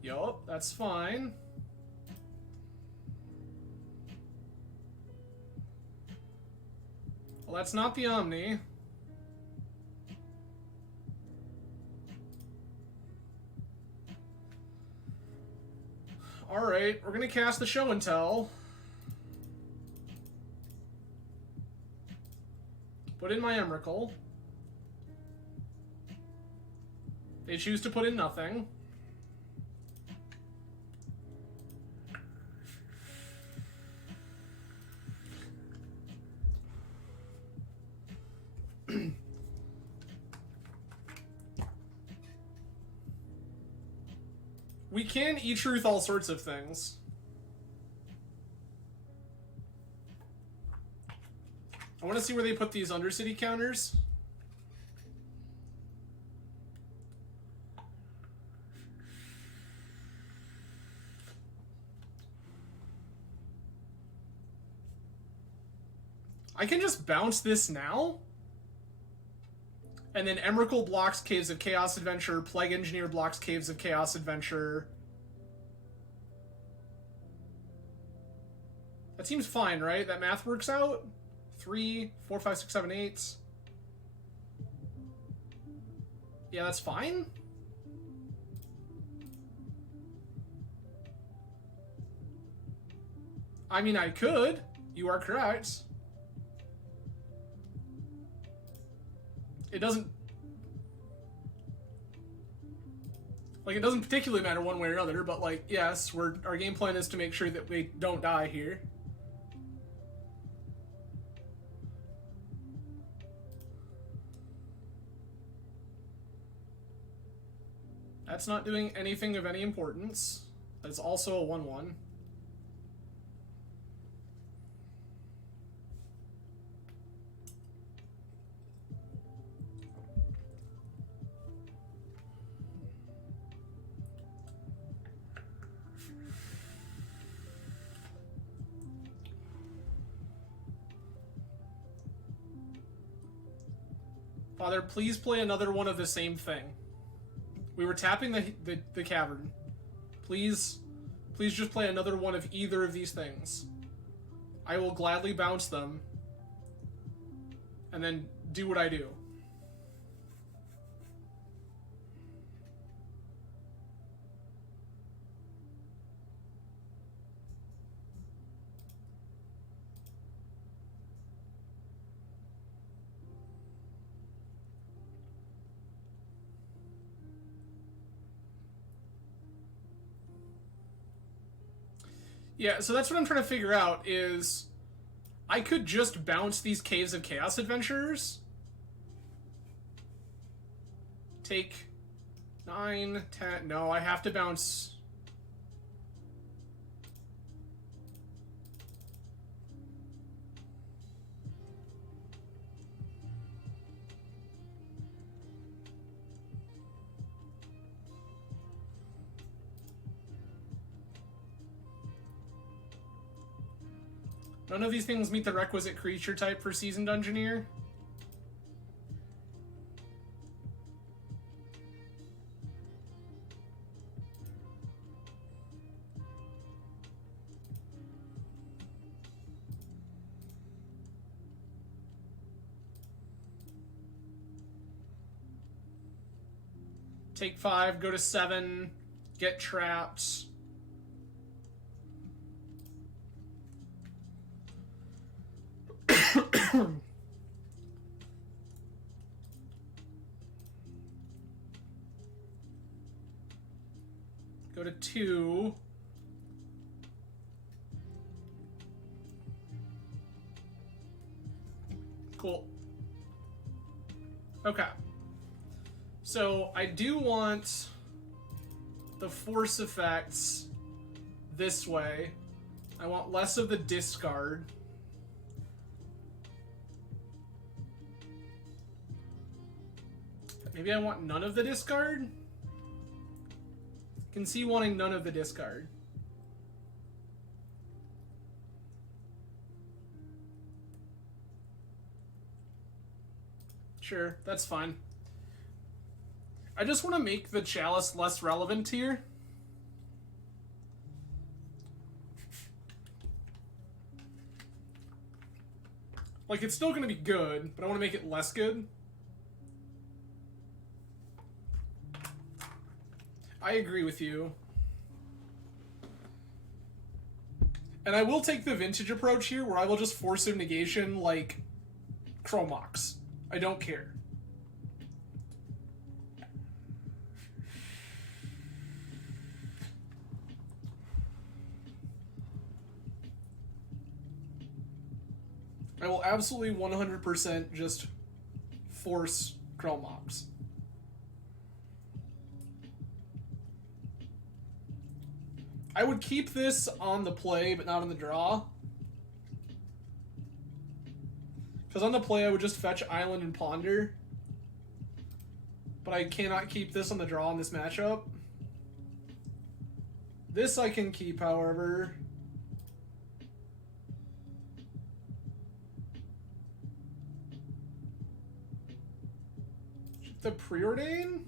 Yup, that's fine. Well, that's not the Omni. Alright, we're gonna cast the Show and Tell. Put in my Emrakul. They choose to put in nothing. We can E-Truth all sorts of things. I want to see where they put these Undercity counters. I can just bounce this now. And then Emrakul blocks Caves of Chaos Adventure, Plague Engineer blocks Caves of Chaos Adventure. That seems fine, right? That math works out? 3, 4, 5, 6, 7, 8. Yeah, that's fine. I mean, I could. You are correct. It doesn't... Like, it doesn't particularly matter one way or another, but, like, yes, our game plan is to make sure that we don't die here. That's not doing anything of any importance. That's also a 1/1. Father, please play another one of the same thing. We were tapping the cavern. Please just play another one of either of these things. I will gladly bounce them. And then do what I do. Yeah, so that's what I'm trying to figure out is... I could just bounce these Caves of Chaos Adventures. Take 9, 10... No, I have to bounce... None of these things meet the requisite creature type for Seasoned Engineer. Take 5, go to 7, get trapped. 2. Cool. Okay. So I do want the force effects this way. I want less of the discard. Maybe I want none of the discard? Can see wanting none of the discard. Sure, that's fine. I just want to make the chalice less relevant here. Like, it's still going to be good, but I want to make it less good. I agree with you. And I will take the vintage approach here, where I will just force of negation like Chromox. I don't care. I will absolutely 100% just force Chromox. I would keep this on the play, but not on the draw. Because on the play, I would just fetch Island and Ponder. But I cannot keep this on the draw in this matchup. This I can keep, however. The Preordain?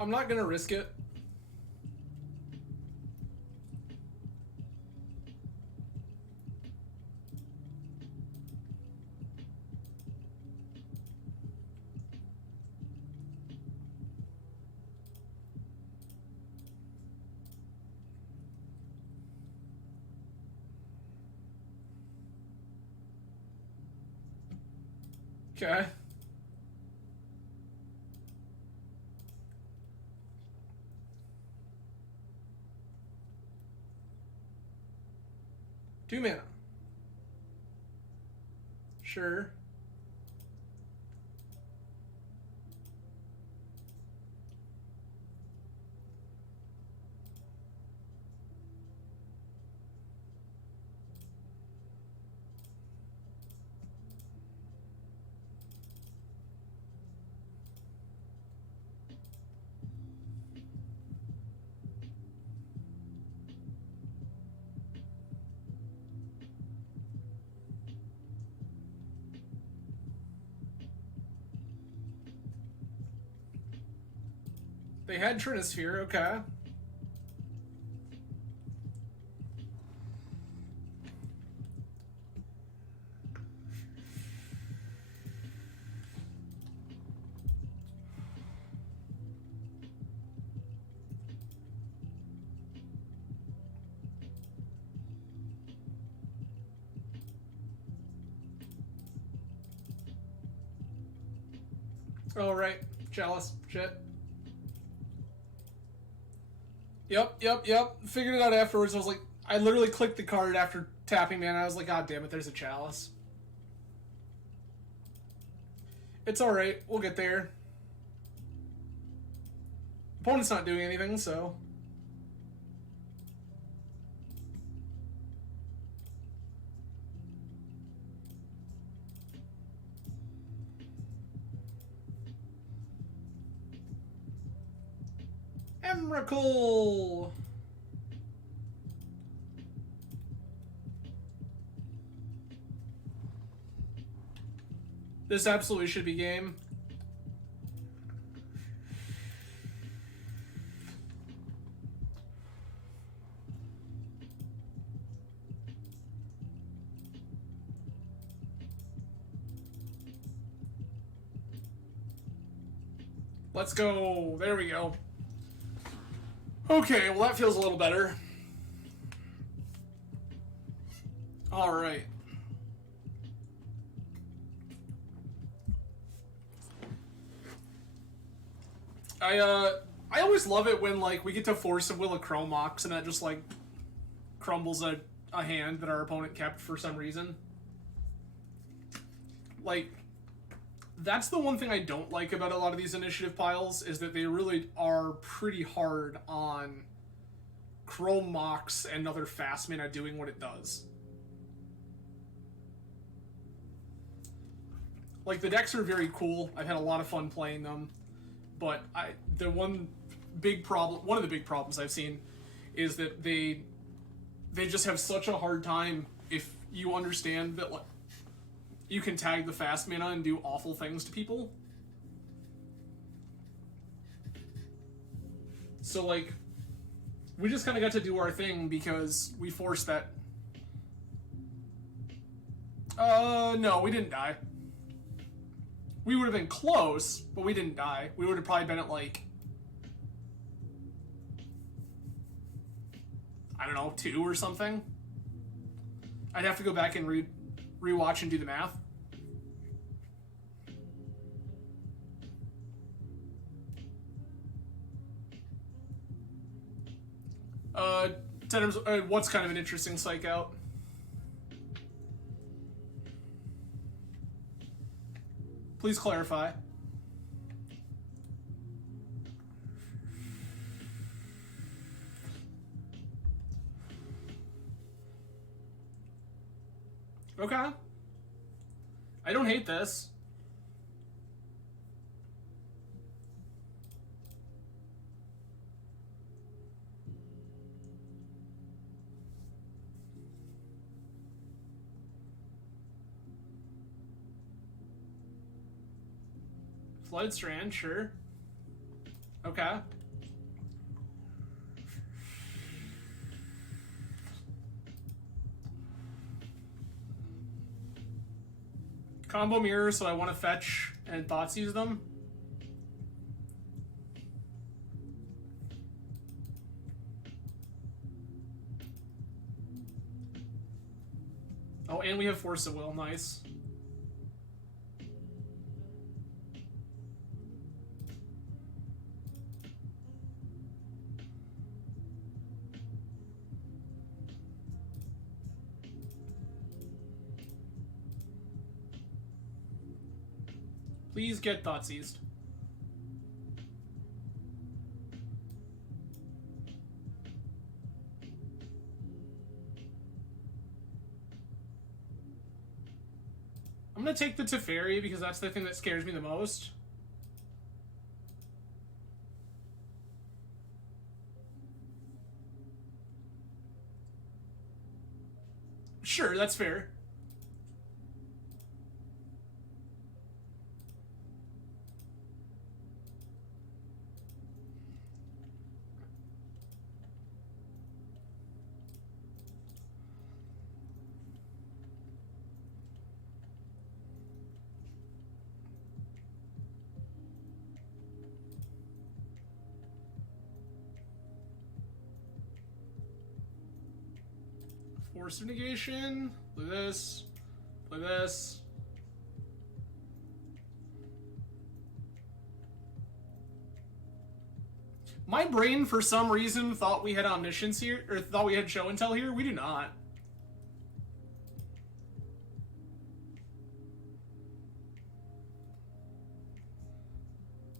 I'm not gonna risk it. Okay. Two mana. Sure. They had Trinisphere, okay. Oh, right. Chalice. Shit. Yep. Figured it out afterwards. I was like, I literally clicked the card after tapping mana. I was like, God damn it, there's a Chalice. It's alright. We'll get there. Opponent's not doing anything, so... Emrakul! This absolutely should be game. Let's go. There we go. Okay, well that feels a little better. Alright. I always love it when, like, we get to force a Will of Chrome Mox and that just, like, crumbles a hand that our opponent kept for some reason. Like, that's the one thing I don't like about a lot of these initiative piles, is that they really are pretty hard on Chrome Mox and other fast mana doing what it does. Like, the decks are very cool. I've had a lot of fun playing them. But one of the big problems I've seen is that they just have such a hard time if you understand that, like, you can tag the fast mana and do awful things to people. So, like, we just kind of got to do our thing because we forced that. No, we didn't die. We would have been close, but we didn't die. We would have probably been at, like, I don't know, 2 or something. I'd have to go back and rewatch and do the math. What's kind of an interesting psych out? Please clarify. Okay. I don't hate this. Flood Strand, sure. Okay. Combo mirror, so I want to fetch and Thoughtseize them. Oh, and we have Force of Will, nice. Please get Thoughtseized. I'm gonna take the Teferi because that's the thing that scares me the most. Sure, that's fair. Force of Negation. Play this. Play this. My brain, for some reason, thought we had Omniscience here, or thought we had Show and Tell here. We do not.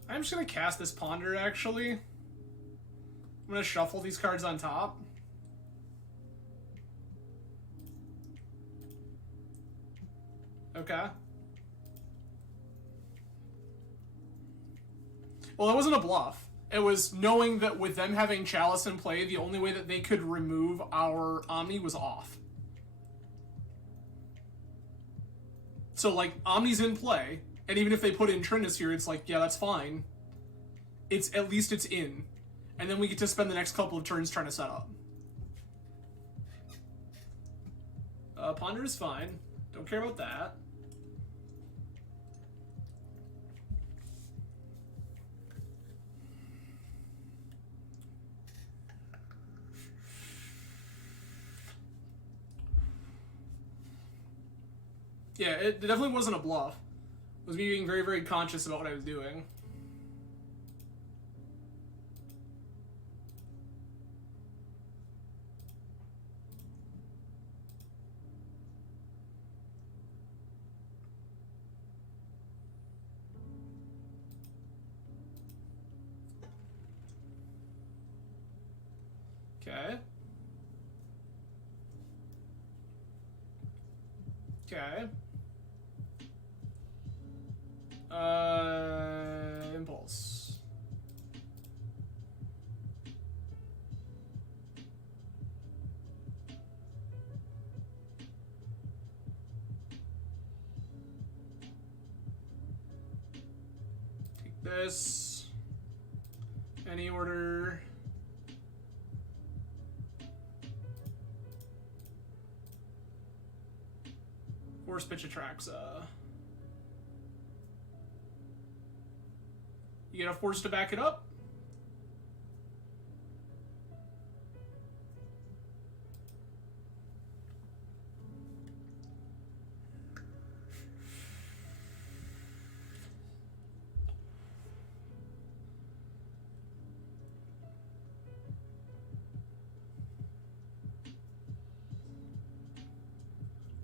I'm just gonna cast this Ponder, actually. I'm gonna shuffle these cards on top. Okay. Well, that wasn't a bluff. It was knowing that with them having Chalice in play, the only way that they could remove our Omni was off. So, like, Omni's in play, and even if they put in Trinius here, it's like, yeah, that's fine. At least it's in. And then we get to spend the next couple of turns trying to set up. Ponder is fine. Don't care about that. Yeah, it definitely wasn't a bluff. It was me being very, very conscious about what I was doing. Okay. Okay. Impulse. Take this. Any order. Force pitch Atraxa. You get a force to back it up.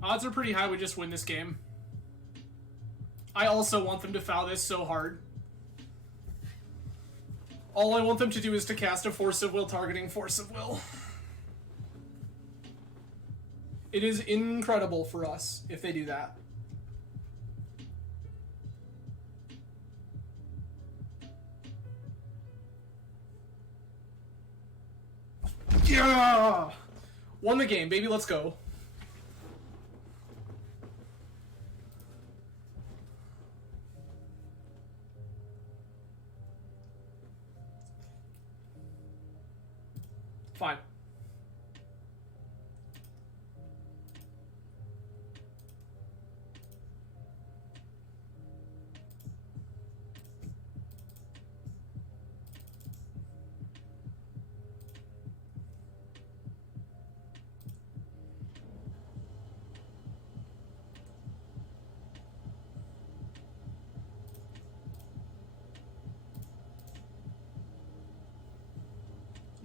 Odds are pretty high we just win this game. I also want them to foul this so hard. All I want them to do is to cast a Force of Will targeting Force of Will. It is incredible for us if they do that. Yeah! Won the game, baby, let's go. Fine.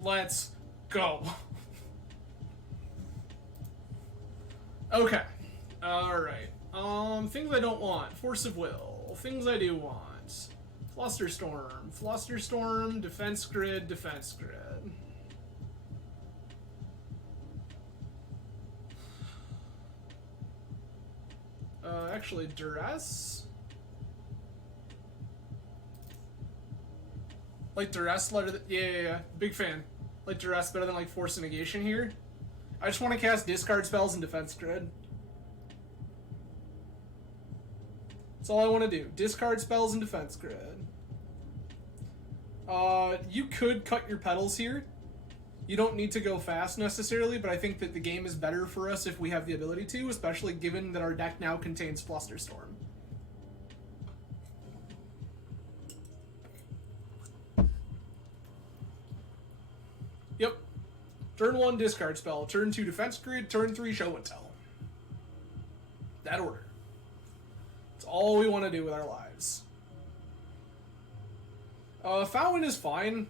Let's go. Okay. Alright. Things I don't want. Force of Will. Things I do want. Flusterstorm. Flusterstorm, Defense Grid, Defense Grid. Actually, Duress? Like Duress, yeah. Big fan. Like Duress better than like Force of Negation here. I just want to cast discard spells and Defense Grid. That's all I want to do. Discard spells and Defense Grid. You could cut your pedals here. You don't need to go fast necessarily, but I think that the game is better for us if we have the ability to, especially given that our deck now contains Flusterstorm. Yep. Turn 1, discard spell. Turn 2, Defense Grid. Turn 3, Show and Tell. That order. It's all we want to do with our lives. Fountain is fine.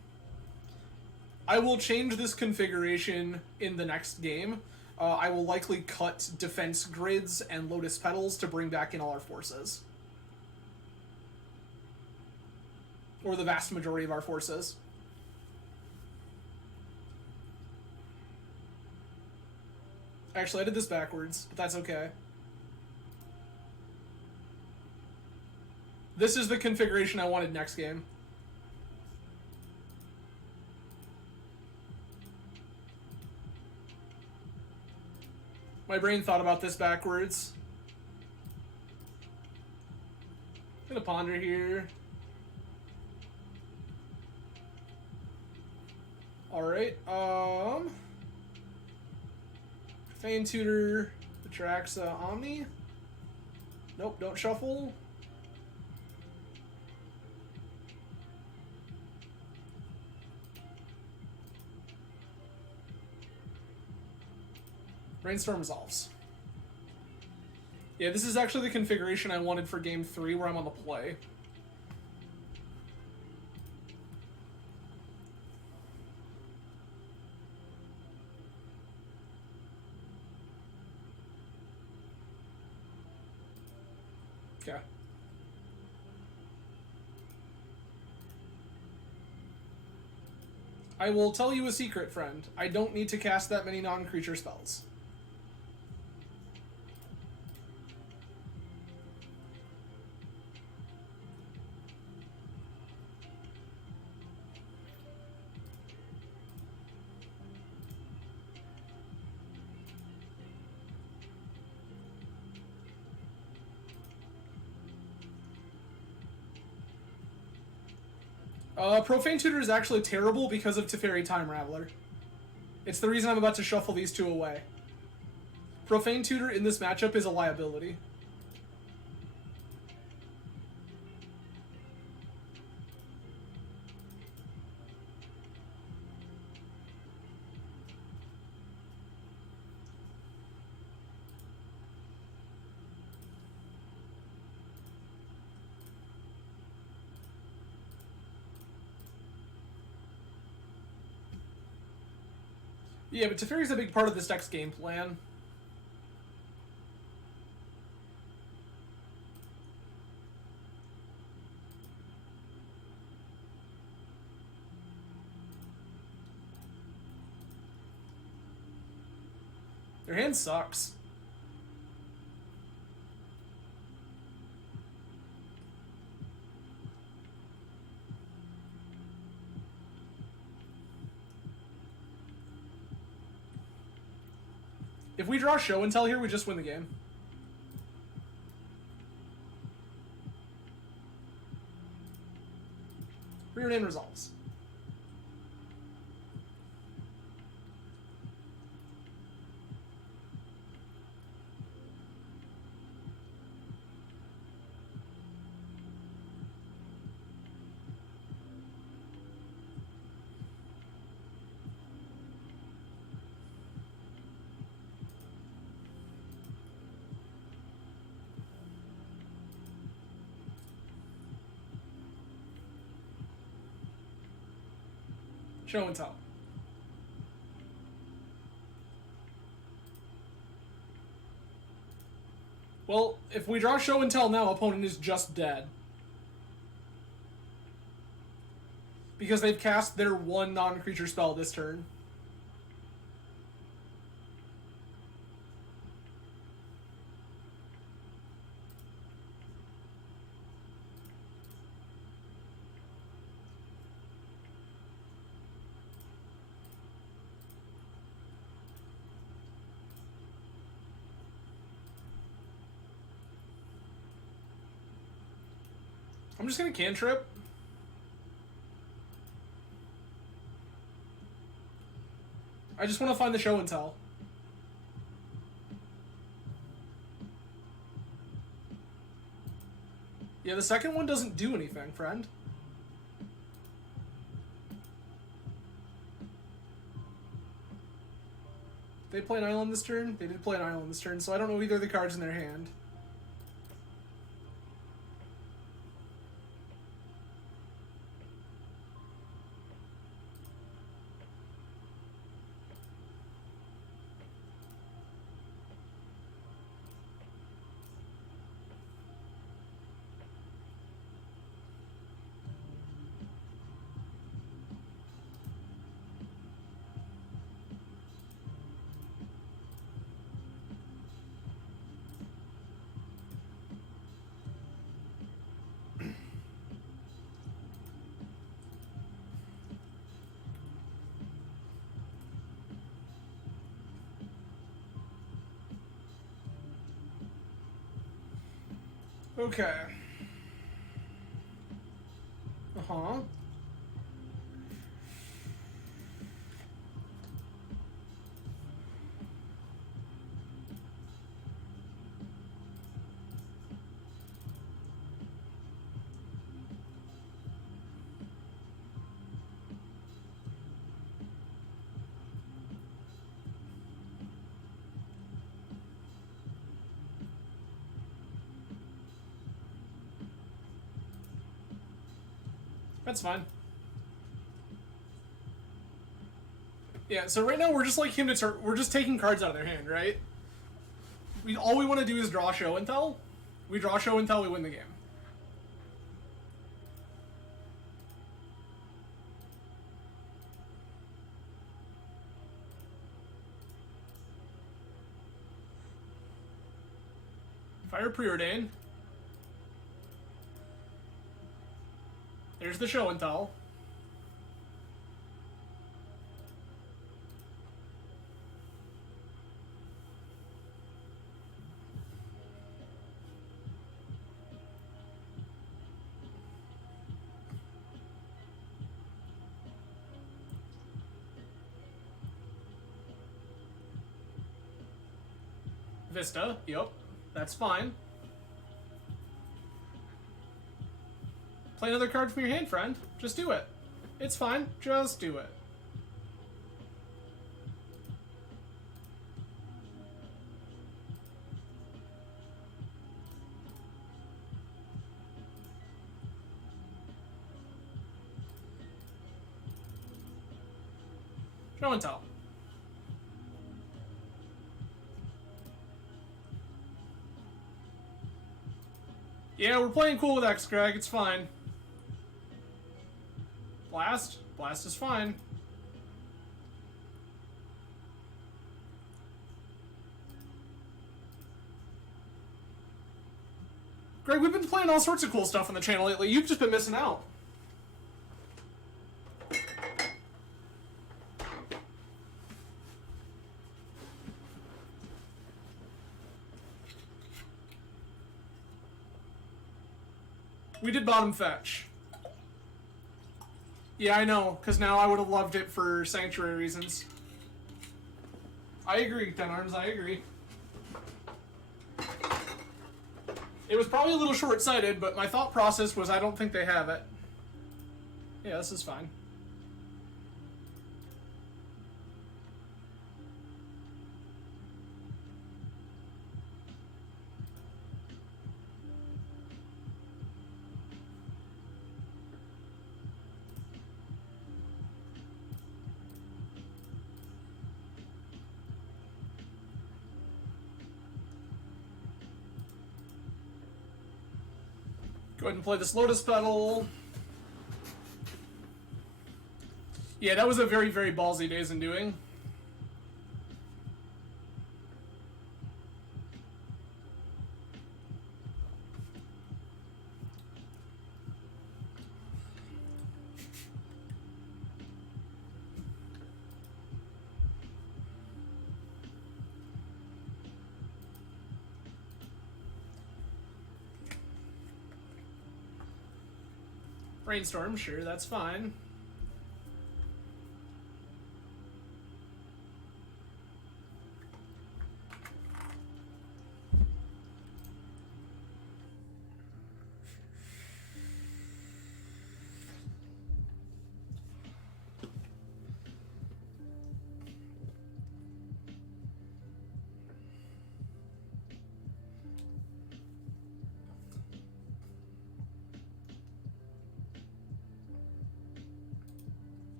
I will change this configuration in the next game. I will likely cut Defense Grids and Lotus Petals to bring back in all our forces. Or the vast majority of our forces. Actually, I did this backwards, but that's okay. This is the configuration I wanted next game. My brain thought about this backwards. I'm gonna ponder here. Alright, Feign Tutor, Atraxa, Omni. Nope, don't shuffle. Brainstorm resolves. Yeah, this is actually the configuration I wanted for Game 3, where I'm on the play. Okay. I will tell you a secret, friend. I don't need to cast that many non-creature spells. Profane Tutor is actually terrible because of Teferi Time Raveler. It's the reason I'm about to shuffle these two away. Profane Tutor in this matchup is a liability. Yeah, but Teferi's a big part of this deck's game plan. Their hand sucks. If we draw Show and Tell here, we just win the game. Rear end resolves. Show and Tell. Well, if we draw Show and Tell now, opponent is just dead. Because they've cast their one non-creature spell this turn. I'm just gonna cantrip. I just want to find the Show and Tell. Yeah, the second one doesn't do anything, friend. They play an island this turn? They did play an island this turn, so I don't know either of the cards in their hand. Okay. Uh-huh. That's fine. Yeah, so right now we're just like him to we're just taking cards out of their hand, right? All we want to do is draw show and tell. We draw show and tell, we win the game. Fire Preordain. There's the show and tell. Vista, yep, that's fine. Play another card from your hand, friend. Just do it. It's fine. Just do it. Show and tell. Yeah, we're playing cool with X, Greg. It's fine. Blast? Blast is fine. Greg, we've been playing all sorts of cool stuff on the channel lately. You've just been missing out. We did bottom fetch. Yeah, I know, because now I would have loved it for Sanctuary reasons. I agree, Ten Arms, I agree. It was probably a little short-sighted, but my thought process was I don't think they have it. Yeah, this is fine. Go ahead and play this Lotus Petal. Yeah, that was a very, very ballsy Days in Doing. Brainstorm, sure, that's fine.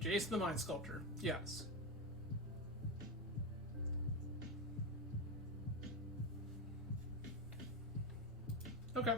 Jason the Mind Sculptor, yes. Okay.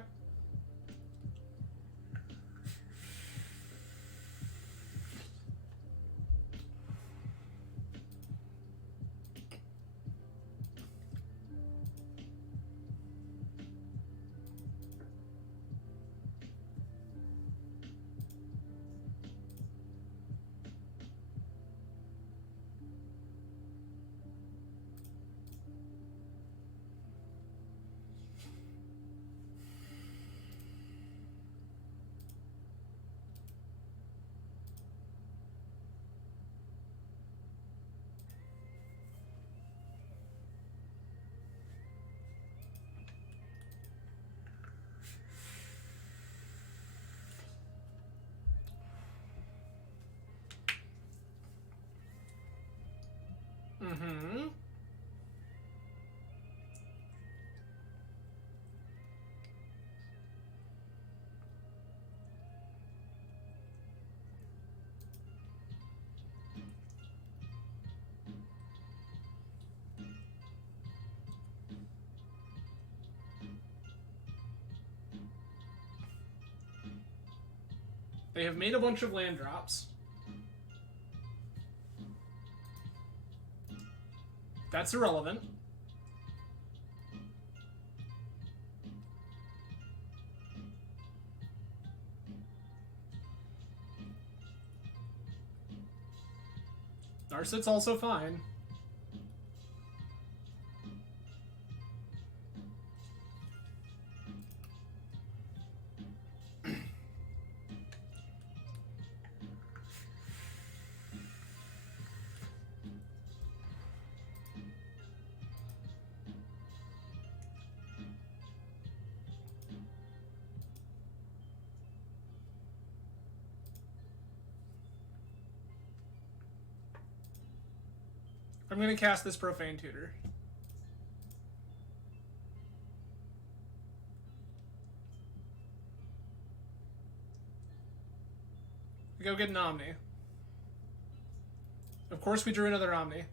Mm-hmm. They have made a bunch of land drops. That's irrelevant. Narset's also fine. I'm going to cast this Profane Tutor. We go get an Omni. Of course we drew another Omni.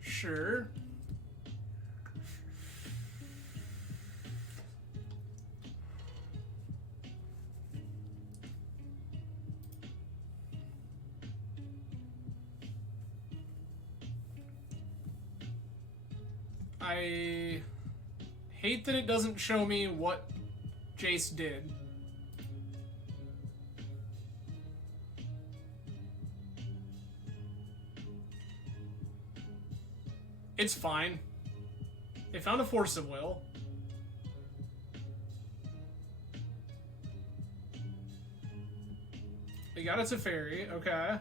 Sure. I hate that it doesn't show me what Jace did. It's fine. They found a Force of Will. They got a Teferi, okay.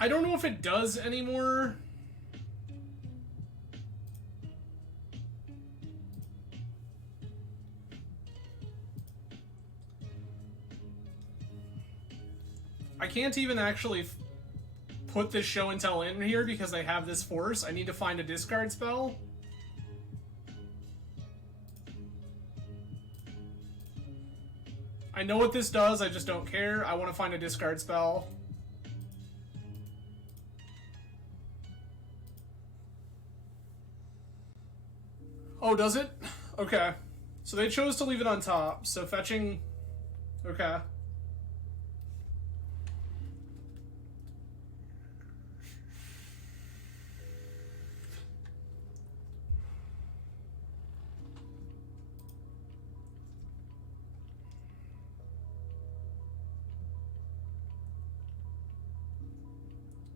I don't know if it does anymore. I can't even actually put this show and tell in here because I have this force. I need to find a discard spell. I know what this does, I just don't care. I want to find a discard spell. Oh, does it? Okay. So they chose to leave it on top, so fetching... Okay.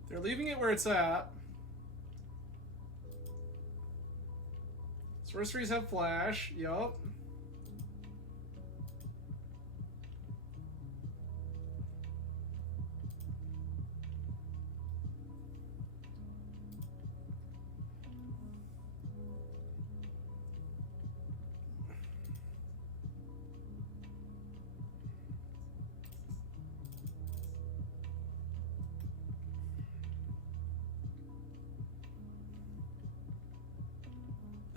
They're leaving it where it's at. Sorceries have flash, yup.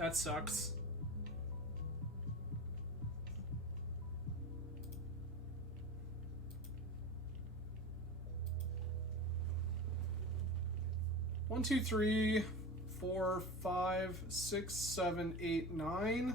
That sucks. One, two, three, 4, 5, 6, 7, 8, 9.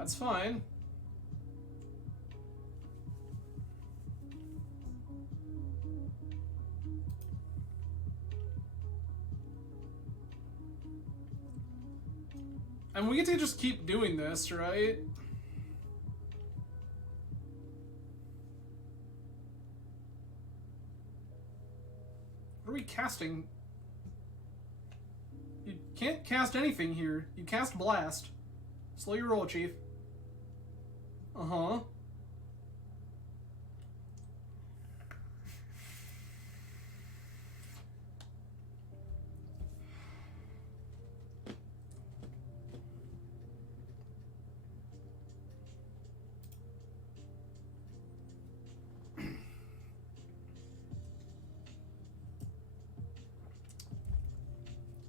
That's fine. And we get to just keep doing this, right? What are we casting? You can't cast anything here. You cast Blast. Slow your roll, Chief. Uh-huh.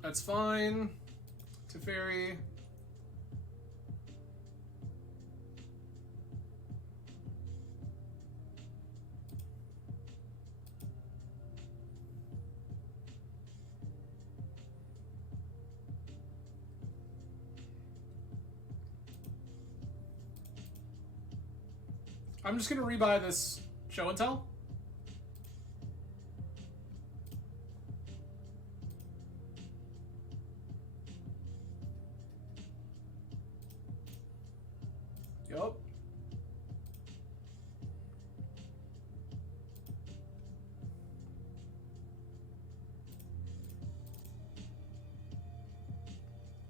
That's fine. Teferi. I'm just gonna rebuy this show and tell. Yup.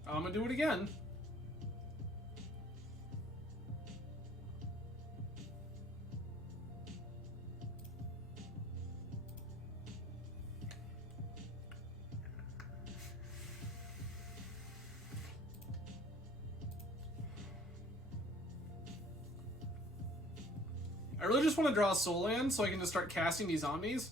I'm gonna do it again. I really just want to draw a soul land so I can just start casting these Omnis.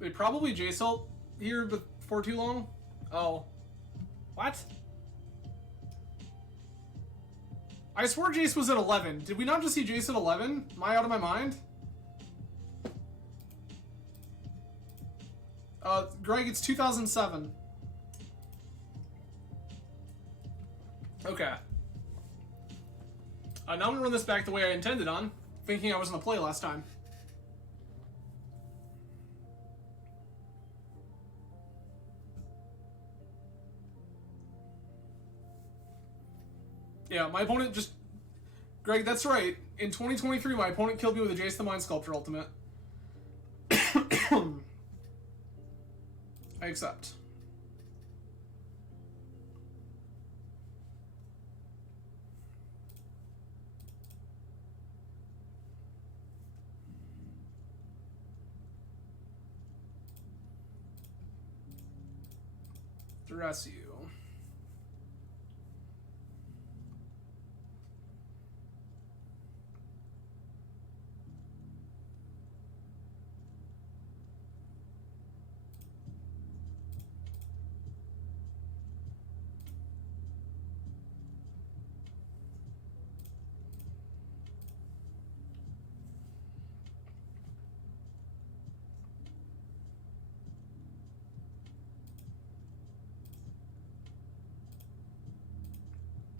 They probably Jace here before too long. Oh. What? I swore Jace was at 11. Did we not just see Jace at 11? Am I out of my mind? Greg, it's 2007. Okay. Now I'm gonna run this back the way I intended on, thinking I was gonna play last time. Yeah, my opponent just... Greg, that's right. In 2023, my opponent killed me with a Jace the Mind Sculptor Ultimate. I accept. Dress you.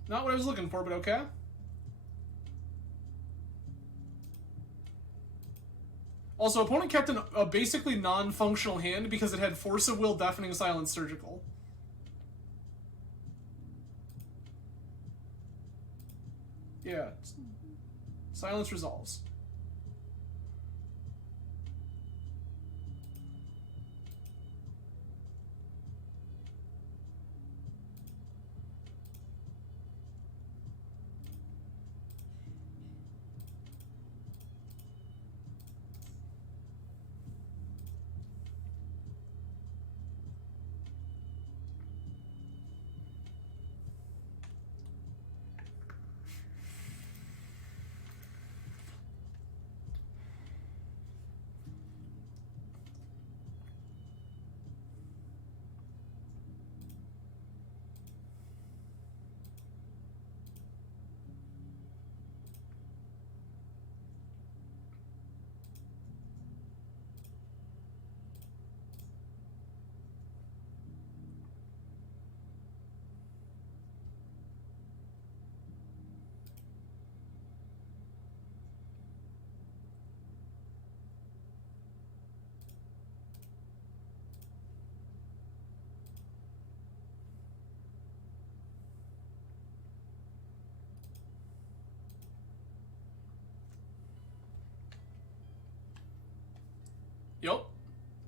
Not what I was looking for, but okay. Also, opponent kept a basically non-functional hand because it had Force of Will, Deafening Silence, Surgical. Yeah. Silence resolves.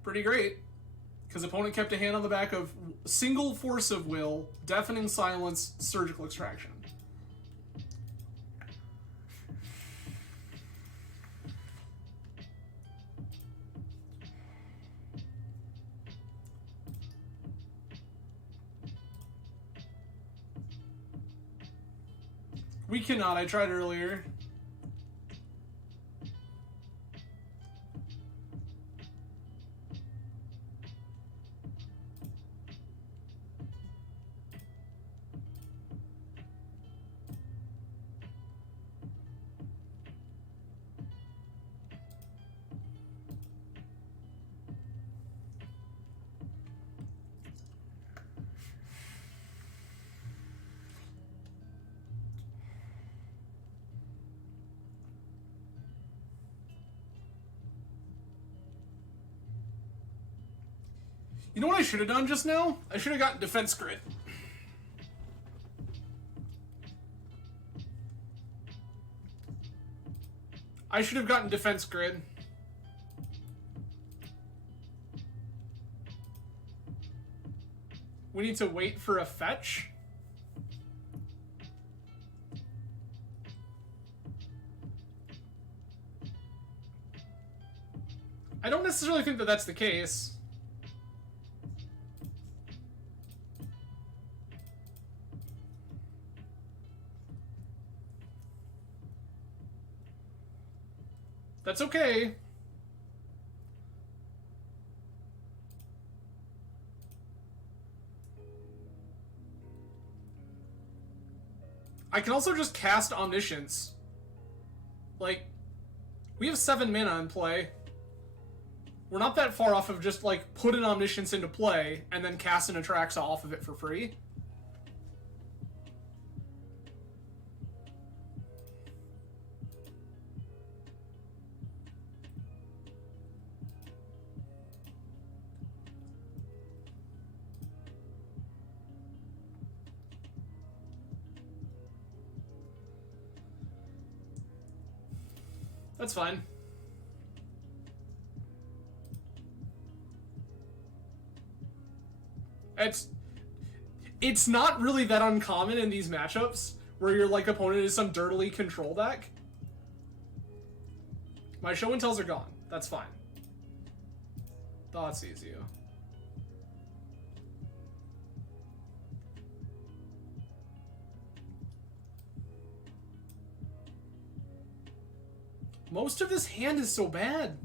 Pretty great. Because opponent kept a hand on the back of single Force of Will, Deafening Silence, Surgical Extraction. We cannot, I tried earlier. You know what I should have done just now? I should have gotten Defense Grid. I should have gotten Defense Grid. We need to wait for a fetch. I don't necessarily think that that's the case. That's okay. I can also just cast Omniscience. Like, we have 7 mana in play. We're not that far off of just, like, put an Omniscience into play and then cast an Atraxa off of it for free. That's fine. It's not really that uncommon in these matchups where your like opponent is some dirtily control deck. My show and tells are gone. That's fine. Thoughtseize you. Most of this hand is so bad.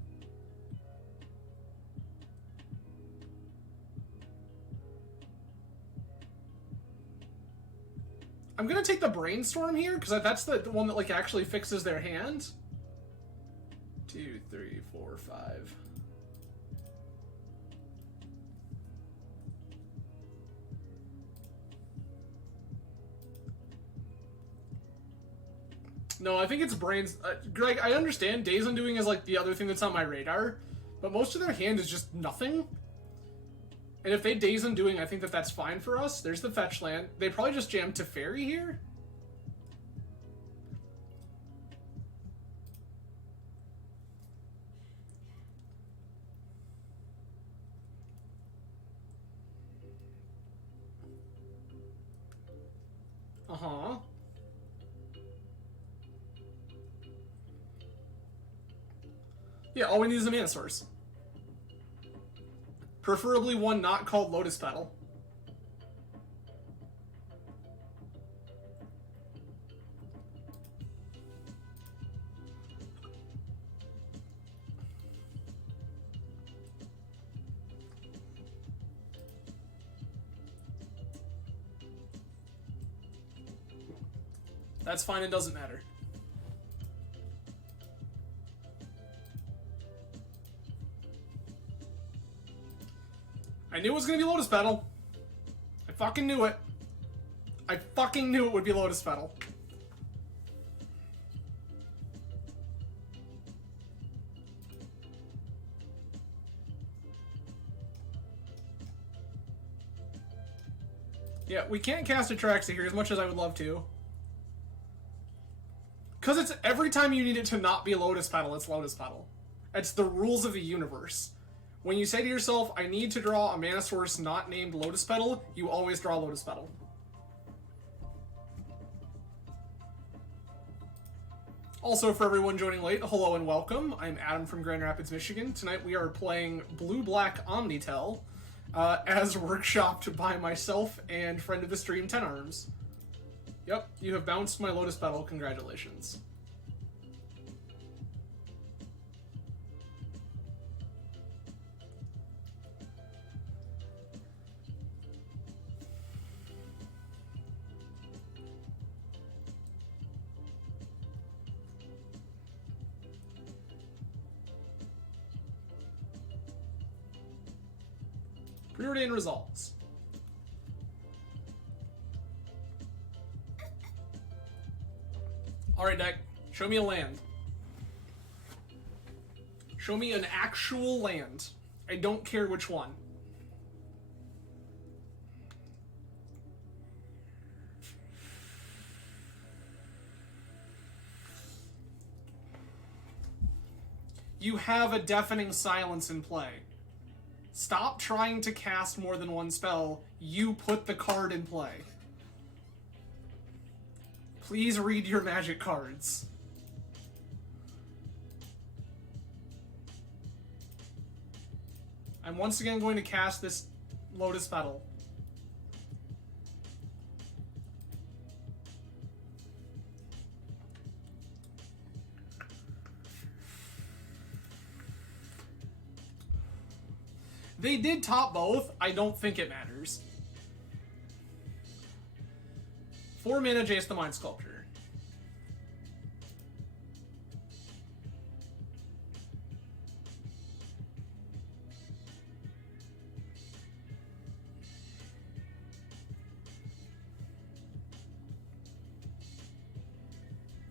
I'm gonna take the Brainstorm here, because that's the one that like actually fixes their hand. 2, 3, 4, 5. No, I think it's Brains. Greg, I understand Days Undoing is like the other thing that's on my radar, but most of their hand is just nothing. And if they Days Undoing, I think that that's fine for us. There's the fetch land. They probably just jammed Teferi here. Uh-huh. Yeah, all we need is a mana source. Preferably one not called Lotus Petal. That's fine, it doesn't matter. I knew it was gonna be Lotus Petal. I fucking knew it. I fucking knew it would be Lotus Petal. Yeah, we can't cast Atraxa here as much as I would love to. Because it's every time you need it to not be Lotus Petal, it's Lotus Petal. It's the rules of the universe. When you say to yourself, I need to draw a mana source not named Lotus Petal, you always draw Lotus Petal. Also, for everyone joining late, hello and welcome. I'm Adam from Grand Rapids, Michigan. Tonight we are playing Blue Black OmniTell, as workshopped by myself and friend of the stream, 10 Arms. Yep, you have bounced my Lotus Petal. Congratulations. Preordained results. Alright, deck. Show me a land. Show me an actual land. I don't care which one. You have a deafening silence in play. Stop trying to cast more than one spell. You put the card in play. Please read your Magic cards. I'm once again going to cast this Lotus Petal. They did top both. I don't think it matters. 4 mana, Jace the Mind Sculptor.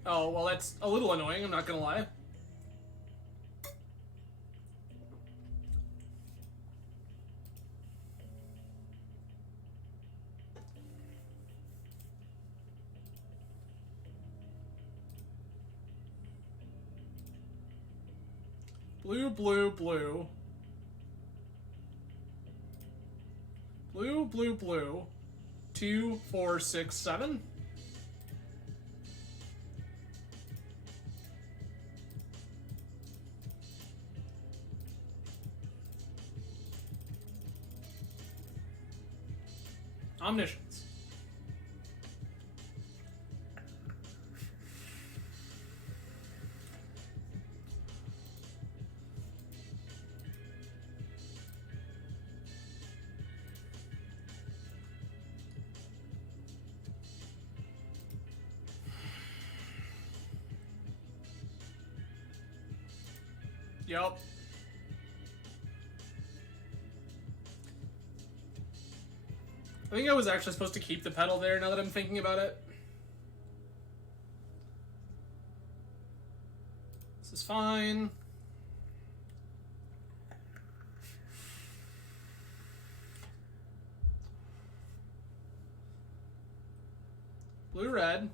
Oh, well, that's a little annoying, I'm not gonna lie. Blue, blue, blue. Blue, blue, blue. 2, 4, 6, 7. Omniscience. Yep. I think I was actually supposed to keep the pedal there now that I'm thinking about it. This is fine. Blue, red.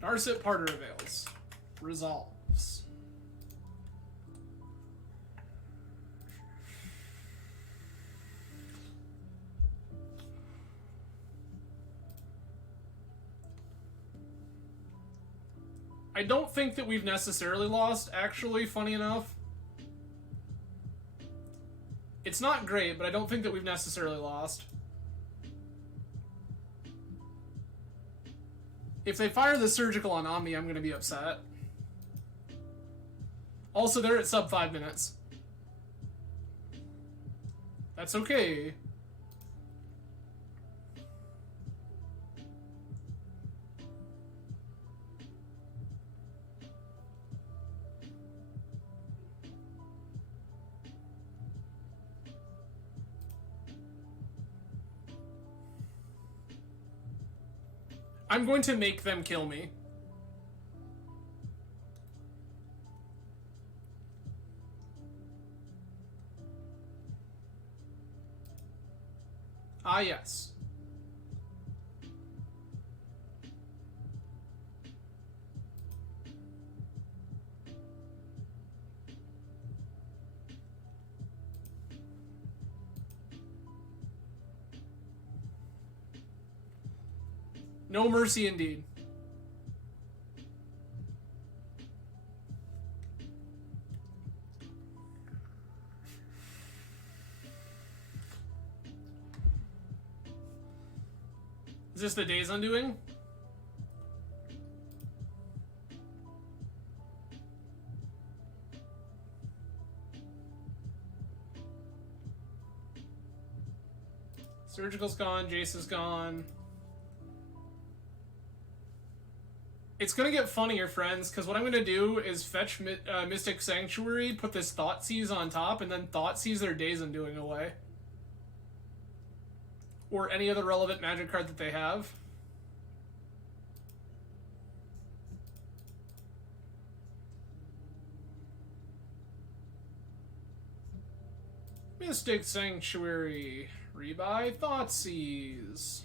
Narset Parter avails. Resolves. I don't think that we've necessarily lost, actually, funny enough. It's not great, but I don't think that we've necessarily lost. If they fire the surgical on Omni, I'm going to be upset. Also, they're at sub 5 minutes. That's okay. I'm going to make them kill me. Ah, yes. No mercy indeed. Is this the Days Undoing? Surgical's gone, Jace is gone. It's gonna get funnier, friends, because what I'm gonna do is fetch Mystic Sanctuary, put this Thoughtseize on top, and then Thoughtseize their Days Undoing away. Or any other relevant magic card that they have. Mystic Sanctuary. Rebuy Thoughtseize.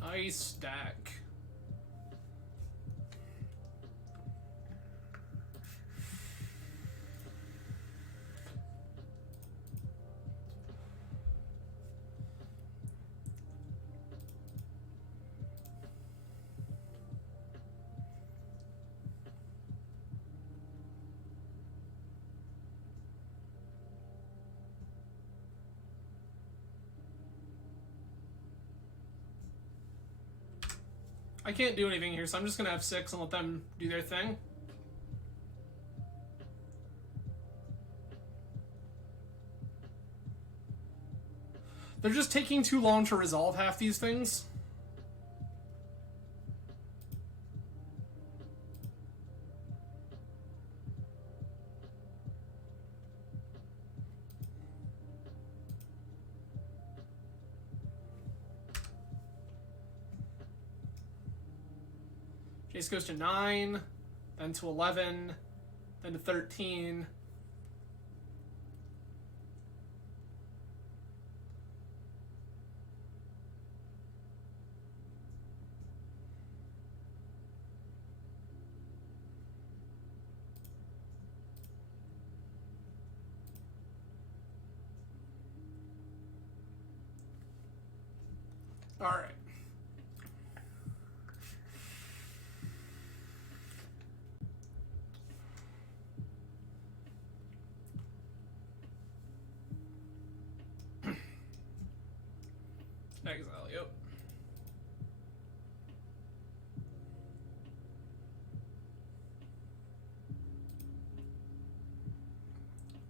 Nice stack. I can't do anything here, so I'm just gonna have 6 and let them do their thing. They're just taking too long to resolve half these things. Jace goes to 9, then to 11, then to 13. All right. Exile, yep.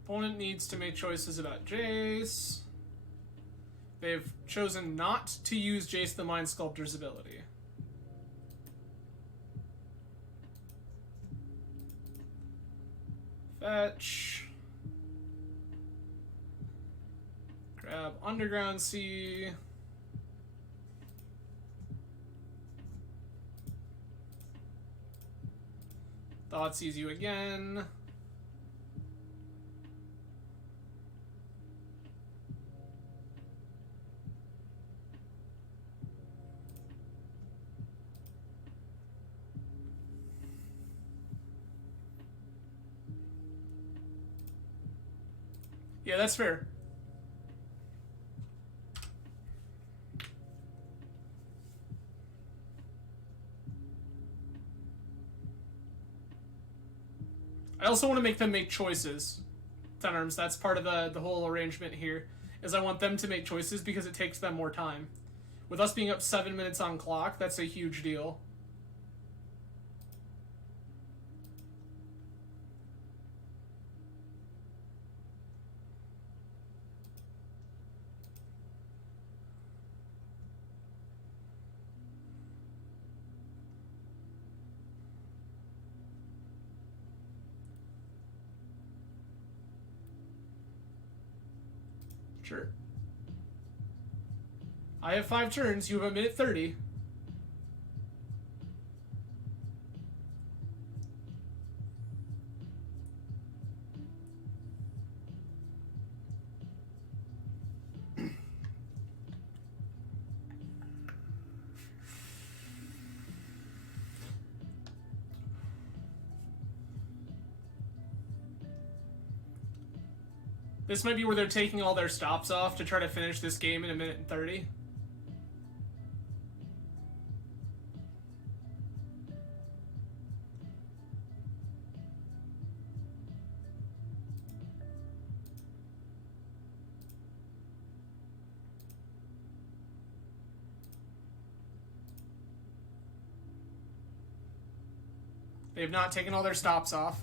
Opponent needs to make choices about Jace. They've chosen not to use Jace the Mind Sculptor's ability. Fetch. Grab Underground Sea. Thoughtseize you again. Yeah, that's fair. I also want to make them make choices. Ten Arms, that's part of the whole arrangement here, is I want them to make choices because it takes them more time. With us being up 7 minutes on clock, that's a huge deal. Sure. I have 5 turns. You have 1:30. This might be where they're taking all their stops off to try to finish this game in 1:30. They have not taken all their stops off.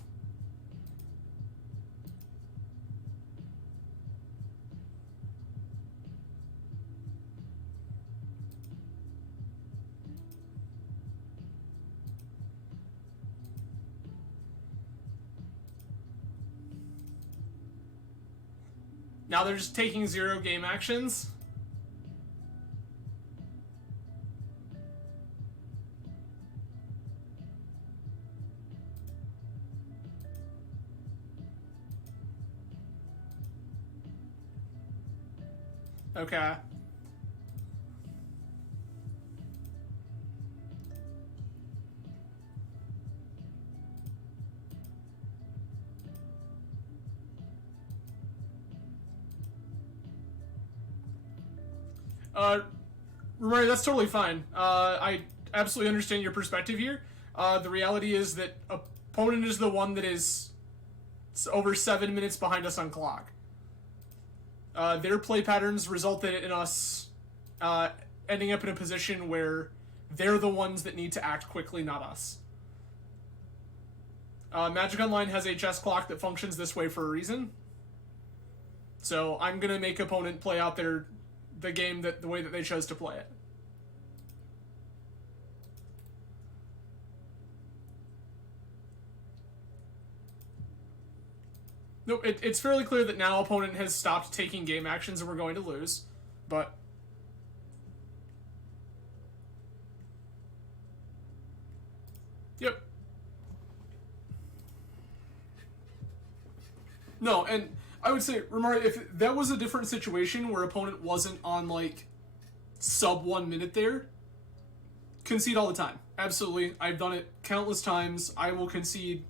Now they're just taking 0 game actions. Okay. Romario, that's totally fine. I absolutely understand your perspective here. The reality is that opponent is the one that is over 7 minutes behind us on clock. Their play patterns resulted in us ending up in a position where they're the ones that need to act quickly, not us. Magic Online has a chess clock that functions this way for a reason. So I'm going to make opponent play out the game the way that they chose to play it. Nope, it's fairly clear that now opponent has stopped taking game actions and we're going to lose. But yep. No, and I would say, Romario, if that was a different situation where opponent wasn't on, like, sub 1 minute there, concede all the time. Absolutely. I've done it countless times. I will concede.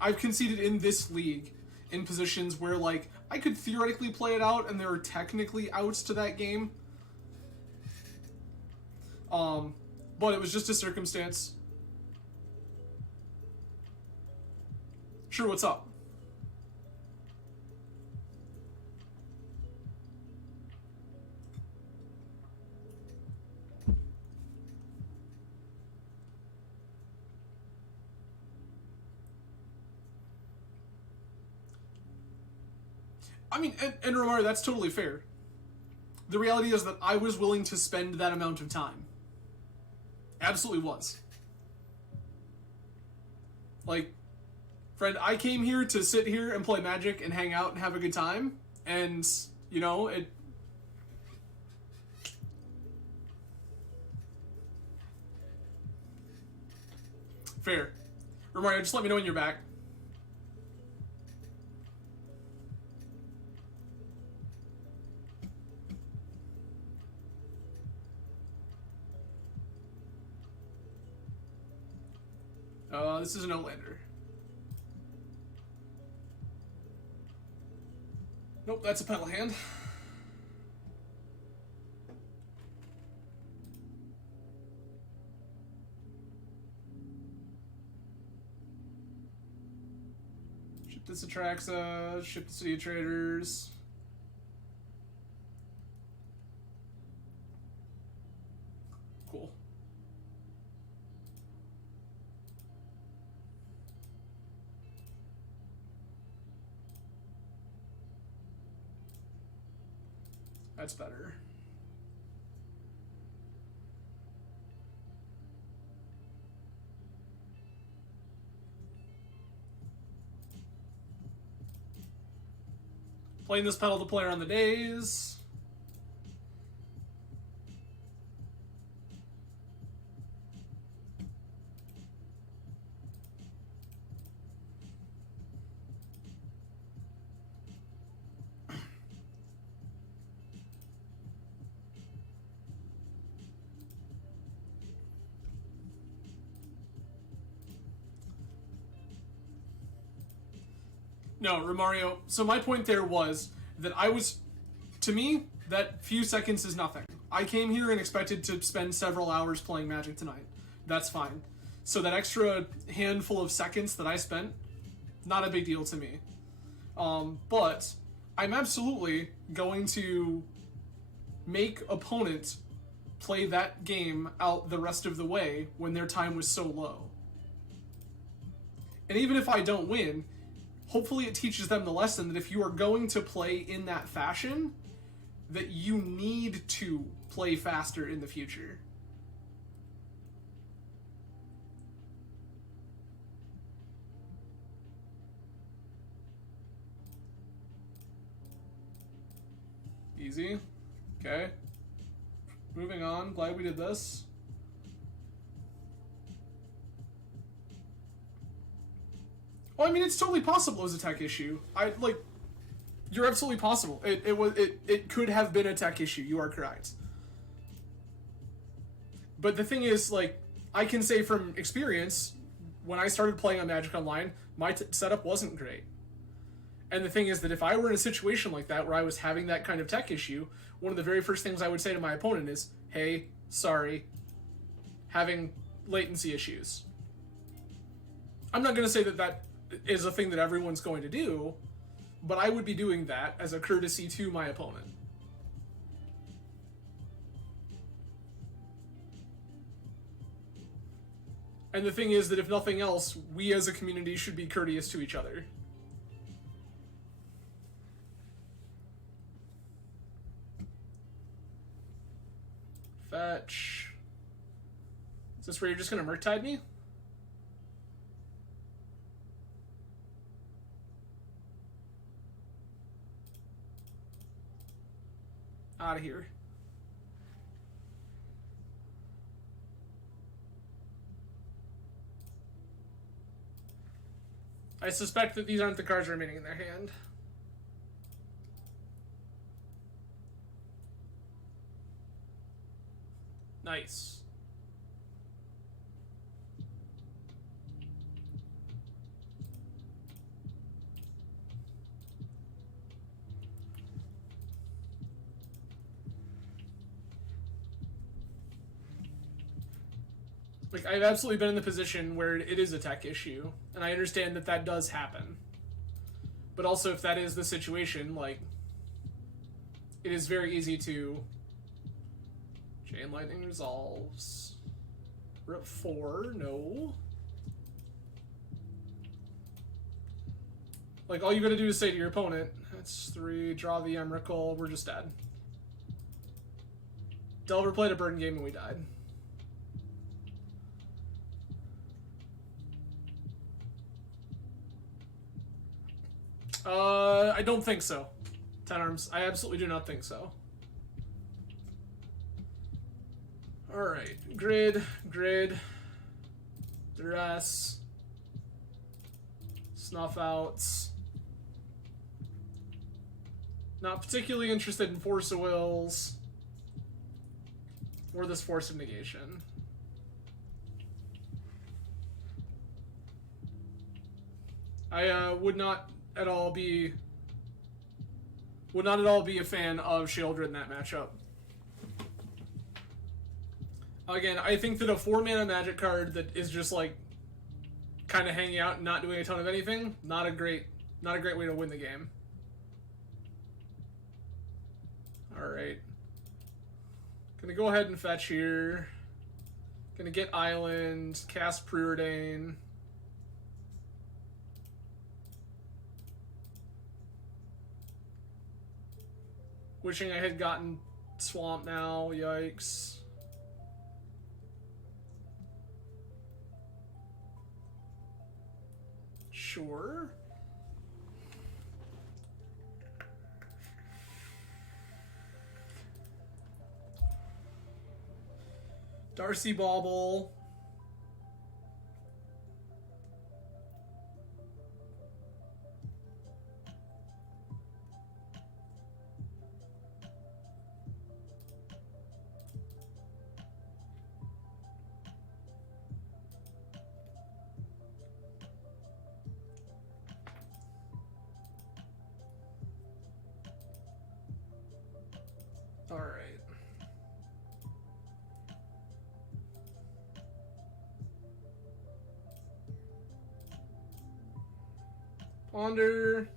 I've conceded in this league in positions where, like, I could theoretically play it out and there are technically outs to that game. But it was just a circumstance. Sure, what's up? I mean, and Romario, that's totally fair. The reality is that I was willing to spend that amount of time. Absolutely was. Like, friend, I came here to sit here and play Magic and hang out and have a good time. And, you know, it... Fair. Romario, just let me know when you're back. This is an Outlander. Nope, that's a pedal hand. Ship this Atraxa, ship the City of Traders. Cool. That's better. Playing this pedal to player on the days. No, Romario. So my point there was that to me, that few seconds is nothing. I came here and expected to spend several hours playing Magic tonight. That's fine. So that extra handful of seconds that I spent, not a big deal to me. But I'm absolutely going to make opponents play that game out the rest of the way when their time was so low. And even if I don't win, hopefully it teaches them the lesson that if you are going to play in that fashion, that you need to play faster in the future. Easy. Okay. Moving on. Glad we did this. Well, I mean, it's totally possible it was a tech issue. You're absolutely possible. It could have been a tech issue. You are correct. But the thing is, like, I can say from experience, when I started playing on Magic Online, my setup wasn't great. And the thing is that if I were in a situation like that where I was having that kind of tech issue, one of the very first things I would say to my opponent is, hey, sorry, having latency issues. I'm not going to say that that is a thing that everyone's going to do, but I would be doing that as a courtesy to my opponent. And the thing is that if nothing else, we as a community should be courteous to each other. Fetch. Is this where you're just going to Murktide me? Out of here. I suspect that these aren't the cards remaining in their hand. Nice. Like, I've absolutely been in the position where it is a tech issue, and I understand that that does happen. But also, if that is the situation, like, it is very easy to... Chain Lightning resolves. We're at 4, no. Like, all you gotta do is say to your opponent, that's 3, draw the Emrakul, we're just dead. Delver played a burn game and we died. I don't think so. 10 arms. I absolutely do not think so. Alright. Grid. Duress. Snuff outs. Not particularly interested in Force of Wills. Or this Force of Negation. I would not at all be a fan of Sheoldred in that matchup. Again, I think that a 4-mana Magic card that is just like kind of hanging out and not doing a ton of anything, not a great way to win the game. All right. Gonna go ahead and fetch here. Gonna get Island, cast Preordain. Wishing I had gotten Swamp now, yikes. Sure. Darcy Bauble. All right. Ponder.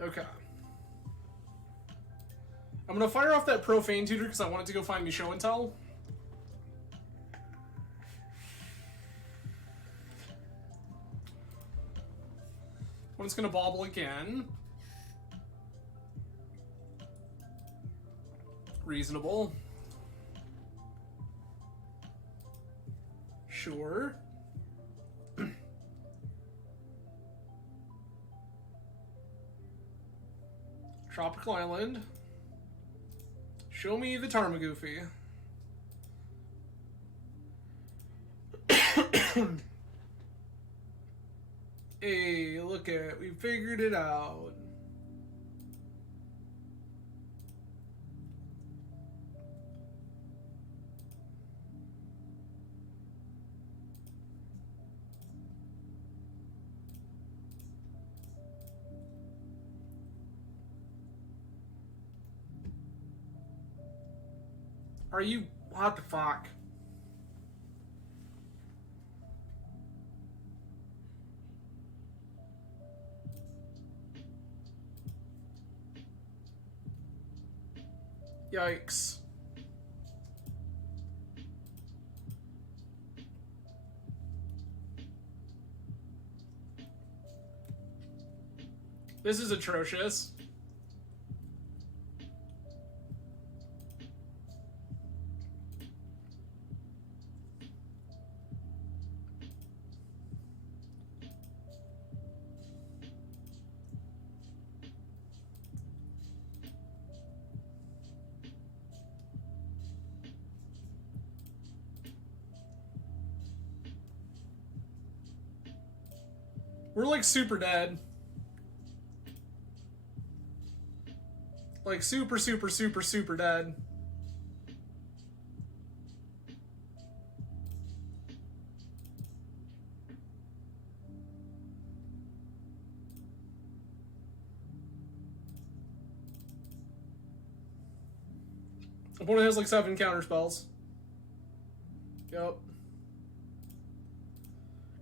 Okay. I'm gonna fire off that Profane Tutor because I wanted to go find me Show and Tell. One's gonna bobble again. Reasonable. Sure. Tropical Island. Show me the Tarmogoofy. Hey, look at it. We figured it out. Are you... what the fuck? Yikes. This is atrocious. We're like super dead. Like super, super, super, super dead. Opponent has like 7 counter spells. Yep.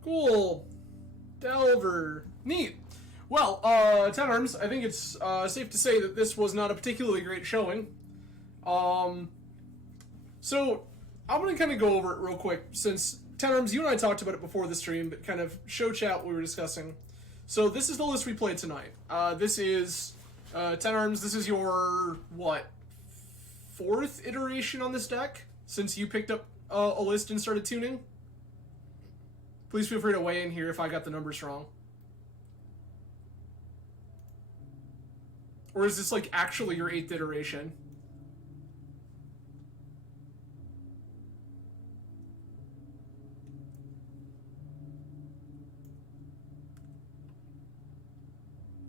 Cool. Delver. Neat. Well, Ten Arms, I think it's safe to say that this was not a particularly great showing. So, I'm going to kind of go over it real quick, since Ten Arms, you and I talked about it before the stream, but kind of show chat what we were discussing. So, this is the list we played tonight. This is, Ten Arms, this is your, what, 4th iteration on this deck, since you picked up a list and started tuning? Please feel free to weigh in here if I got the numbers wrong. Or is this like actually your 8th iteration?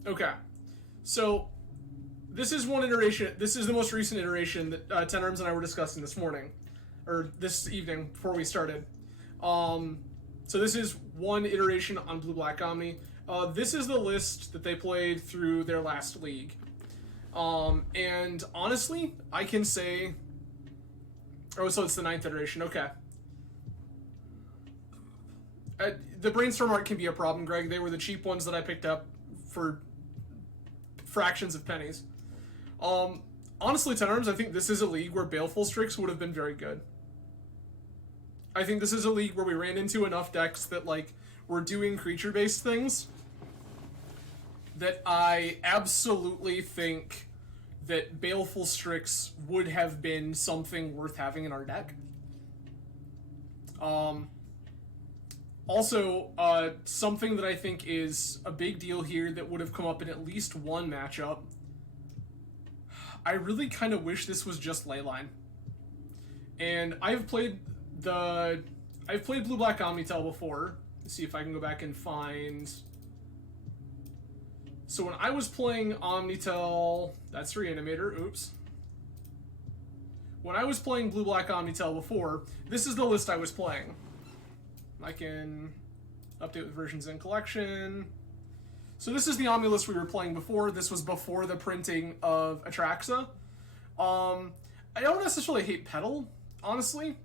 Okay. So, this is one iteration. This is the most recent iteration that Ten Arms and I were discussing this morning. Or this evening before we started. So this is one iteration on Blue Black Omni. This is the list that they played through their last league. And honestly, I can say... Oh, so it's the 9th iteration, okay. The Brainstorm art can be a problem, Greg. They were the cheap ones that I picked up for fractions of pennies. Honestly, Ten Arms, I think this is a league where Baleful Strix would have been very good. I think this is a league where we ran into enough decks that, like, were doing creature-based things that I absolutely think that Baleful Strix would have been something worth having in our deck. Also, something that I think is a big deal here that would have come up in at least one matchup. I really kind of wish this was just Leyline. And I've played Blue Black OmniTell before, Let's see if I can go back and find... So when I was playing OmniTell... That's Reanimator, oops. When I was playing Blue Black OmniTell before, this is the list I was playing. I can update with versions in collection. So this is the Omni list we were playing before. This was before the printing of Atraxa. I don't necessarily hate Petal, honestly.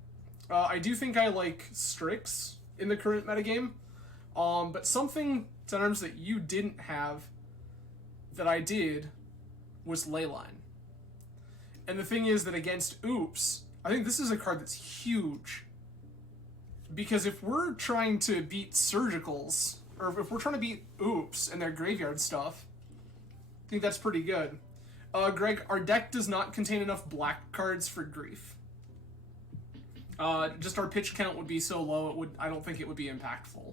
I do think I like Strix in the current metagame. But something, Tenarms, that you didn't have that I did was Leyline. And the thing is that against Oops, I think this is a card that's huge. Because if we're trying to beat Surgicals, or if we're trying to beat Oops and their graveyard stuff, I think that's pretty good. Greg, our deck does not contain enough black cards for Grief. Just our pitch count would be so low, I don't think it would be impactful.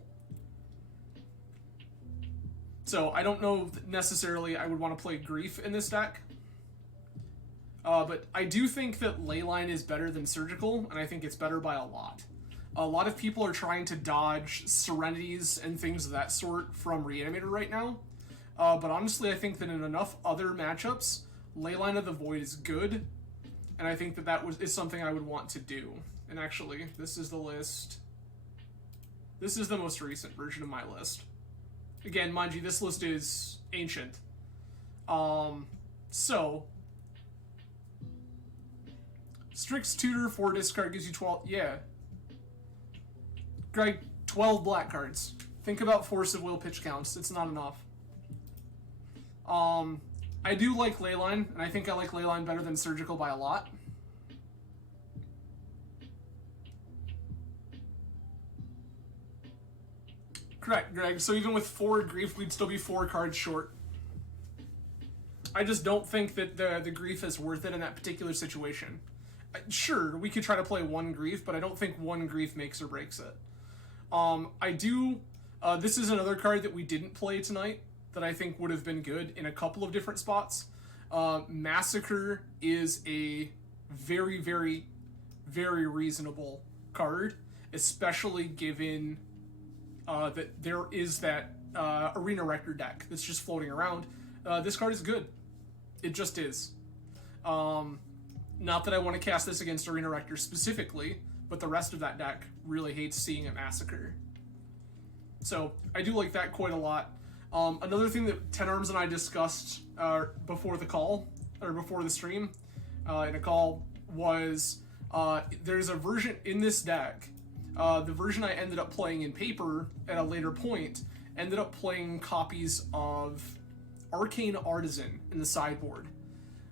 So I don't know if necessarily I would want to play Grief in this deck. But I do think that Leyline is better than Surgical, and I think it's better by a lot. A lot of people are trying to dodge Serenities and things of that sort from Reanimator right now. But honestly, I think that in enough other matchups, Leyline of the Void is good, and I think that is something I would want to do. And actually, this is the list. This is the most recent version of my list. Again, mind you, this list is ancient. So... Strix Tutor, 4 discard gives you 12... Yeah. Greg, 12 black cards. Think about Force of Will pitch counts. It's not enough. I do like Leyline, and I think I like Leyline better than Surgical by a lot. Correct, Greg. So even with 4 Grief, we'd still be 4 cards short. I just don't think that the Grief is worth it in that particular situation. Sure, we could try to play 1 Grief, but I don't think 1 Grief makes or breaks it. This is another card that we didn't play tonight that I think would have been good in a couple of different spots. Massacre is a very, very, very reasonable card, especially given that there is that Arena Rector deck that's just floating around. This card is good. It just is. Not that I want to cast this against Arena Rector specifically, but the rest of that deck really hates seeing a Massacre. So I do like that quite a lot. Another thing that Tenarms and I discussed before the call, or before the stream, in a call, was there's a version in this deck. The version I ended up playing in paper at a later point ended up playing copies of Arcane Artisan in the sideboard.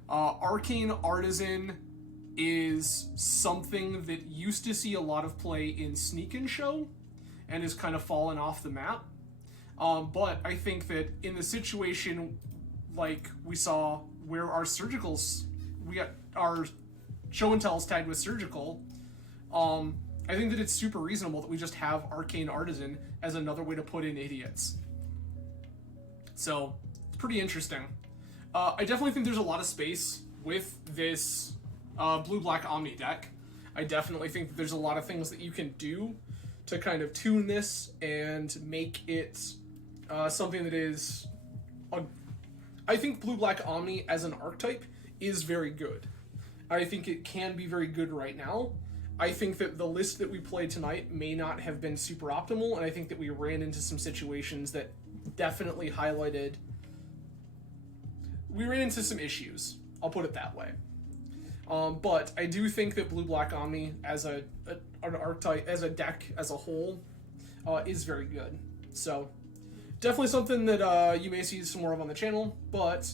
Arcane Artisan is something that used to see a lot of play in Sneak and Show and has kind of fallen off the map. But I think that in the situation like we saw where our Surgicals, we got our Show and Tells tagged with Surgical, I think that it's super reasonable that we just have Arcane Artisan as another way to put in idiots. So, it's pretty interesting. I definitely think there's a lot of space with this Blue Black Omni deck. I definitely think that there's a lot of things that you can do to kind of tune this and make it something that is... I think Blue Black Omni as an archetype is very good. I think it can be very good right now. I think that the list that we played tonight may not have been super optimal, and I think that we ran into some situations that definitely highlighted... We ran into some issues, I'll put it that way. But I do think that Blue Black Omni as an archetype, as a deck as a whole, is very good. So, definitely something that you may see some more of on the channel, but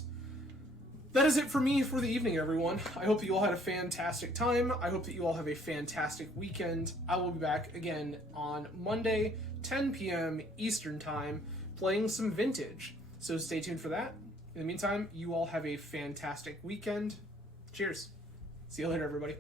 that is it for me for the evening, everyone. I hope that you all had a fantastic time. I hope that you all have a fantastic weekend. I will be back again on Monday, 10 p.m. Eastern Time, playing some Vintage. So stay tuned for that. In the meantime, you all have a fantastic weekend. Cheers. See you later, everybody.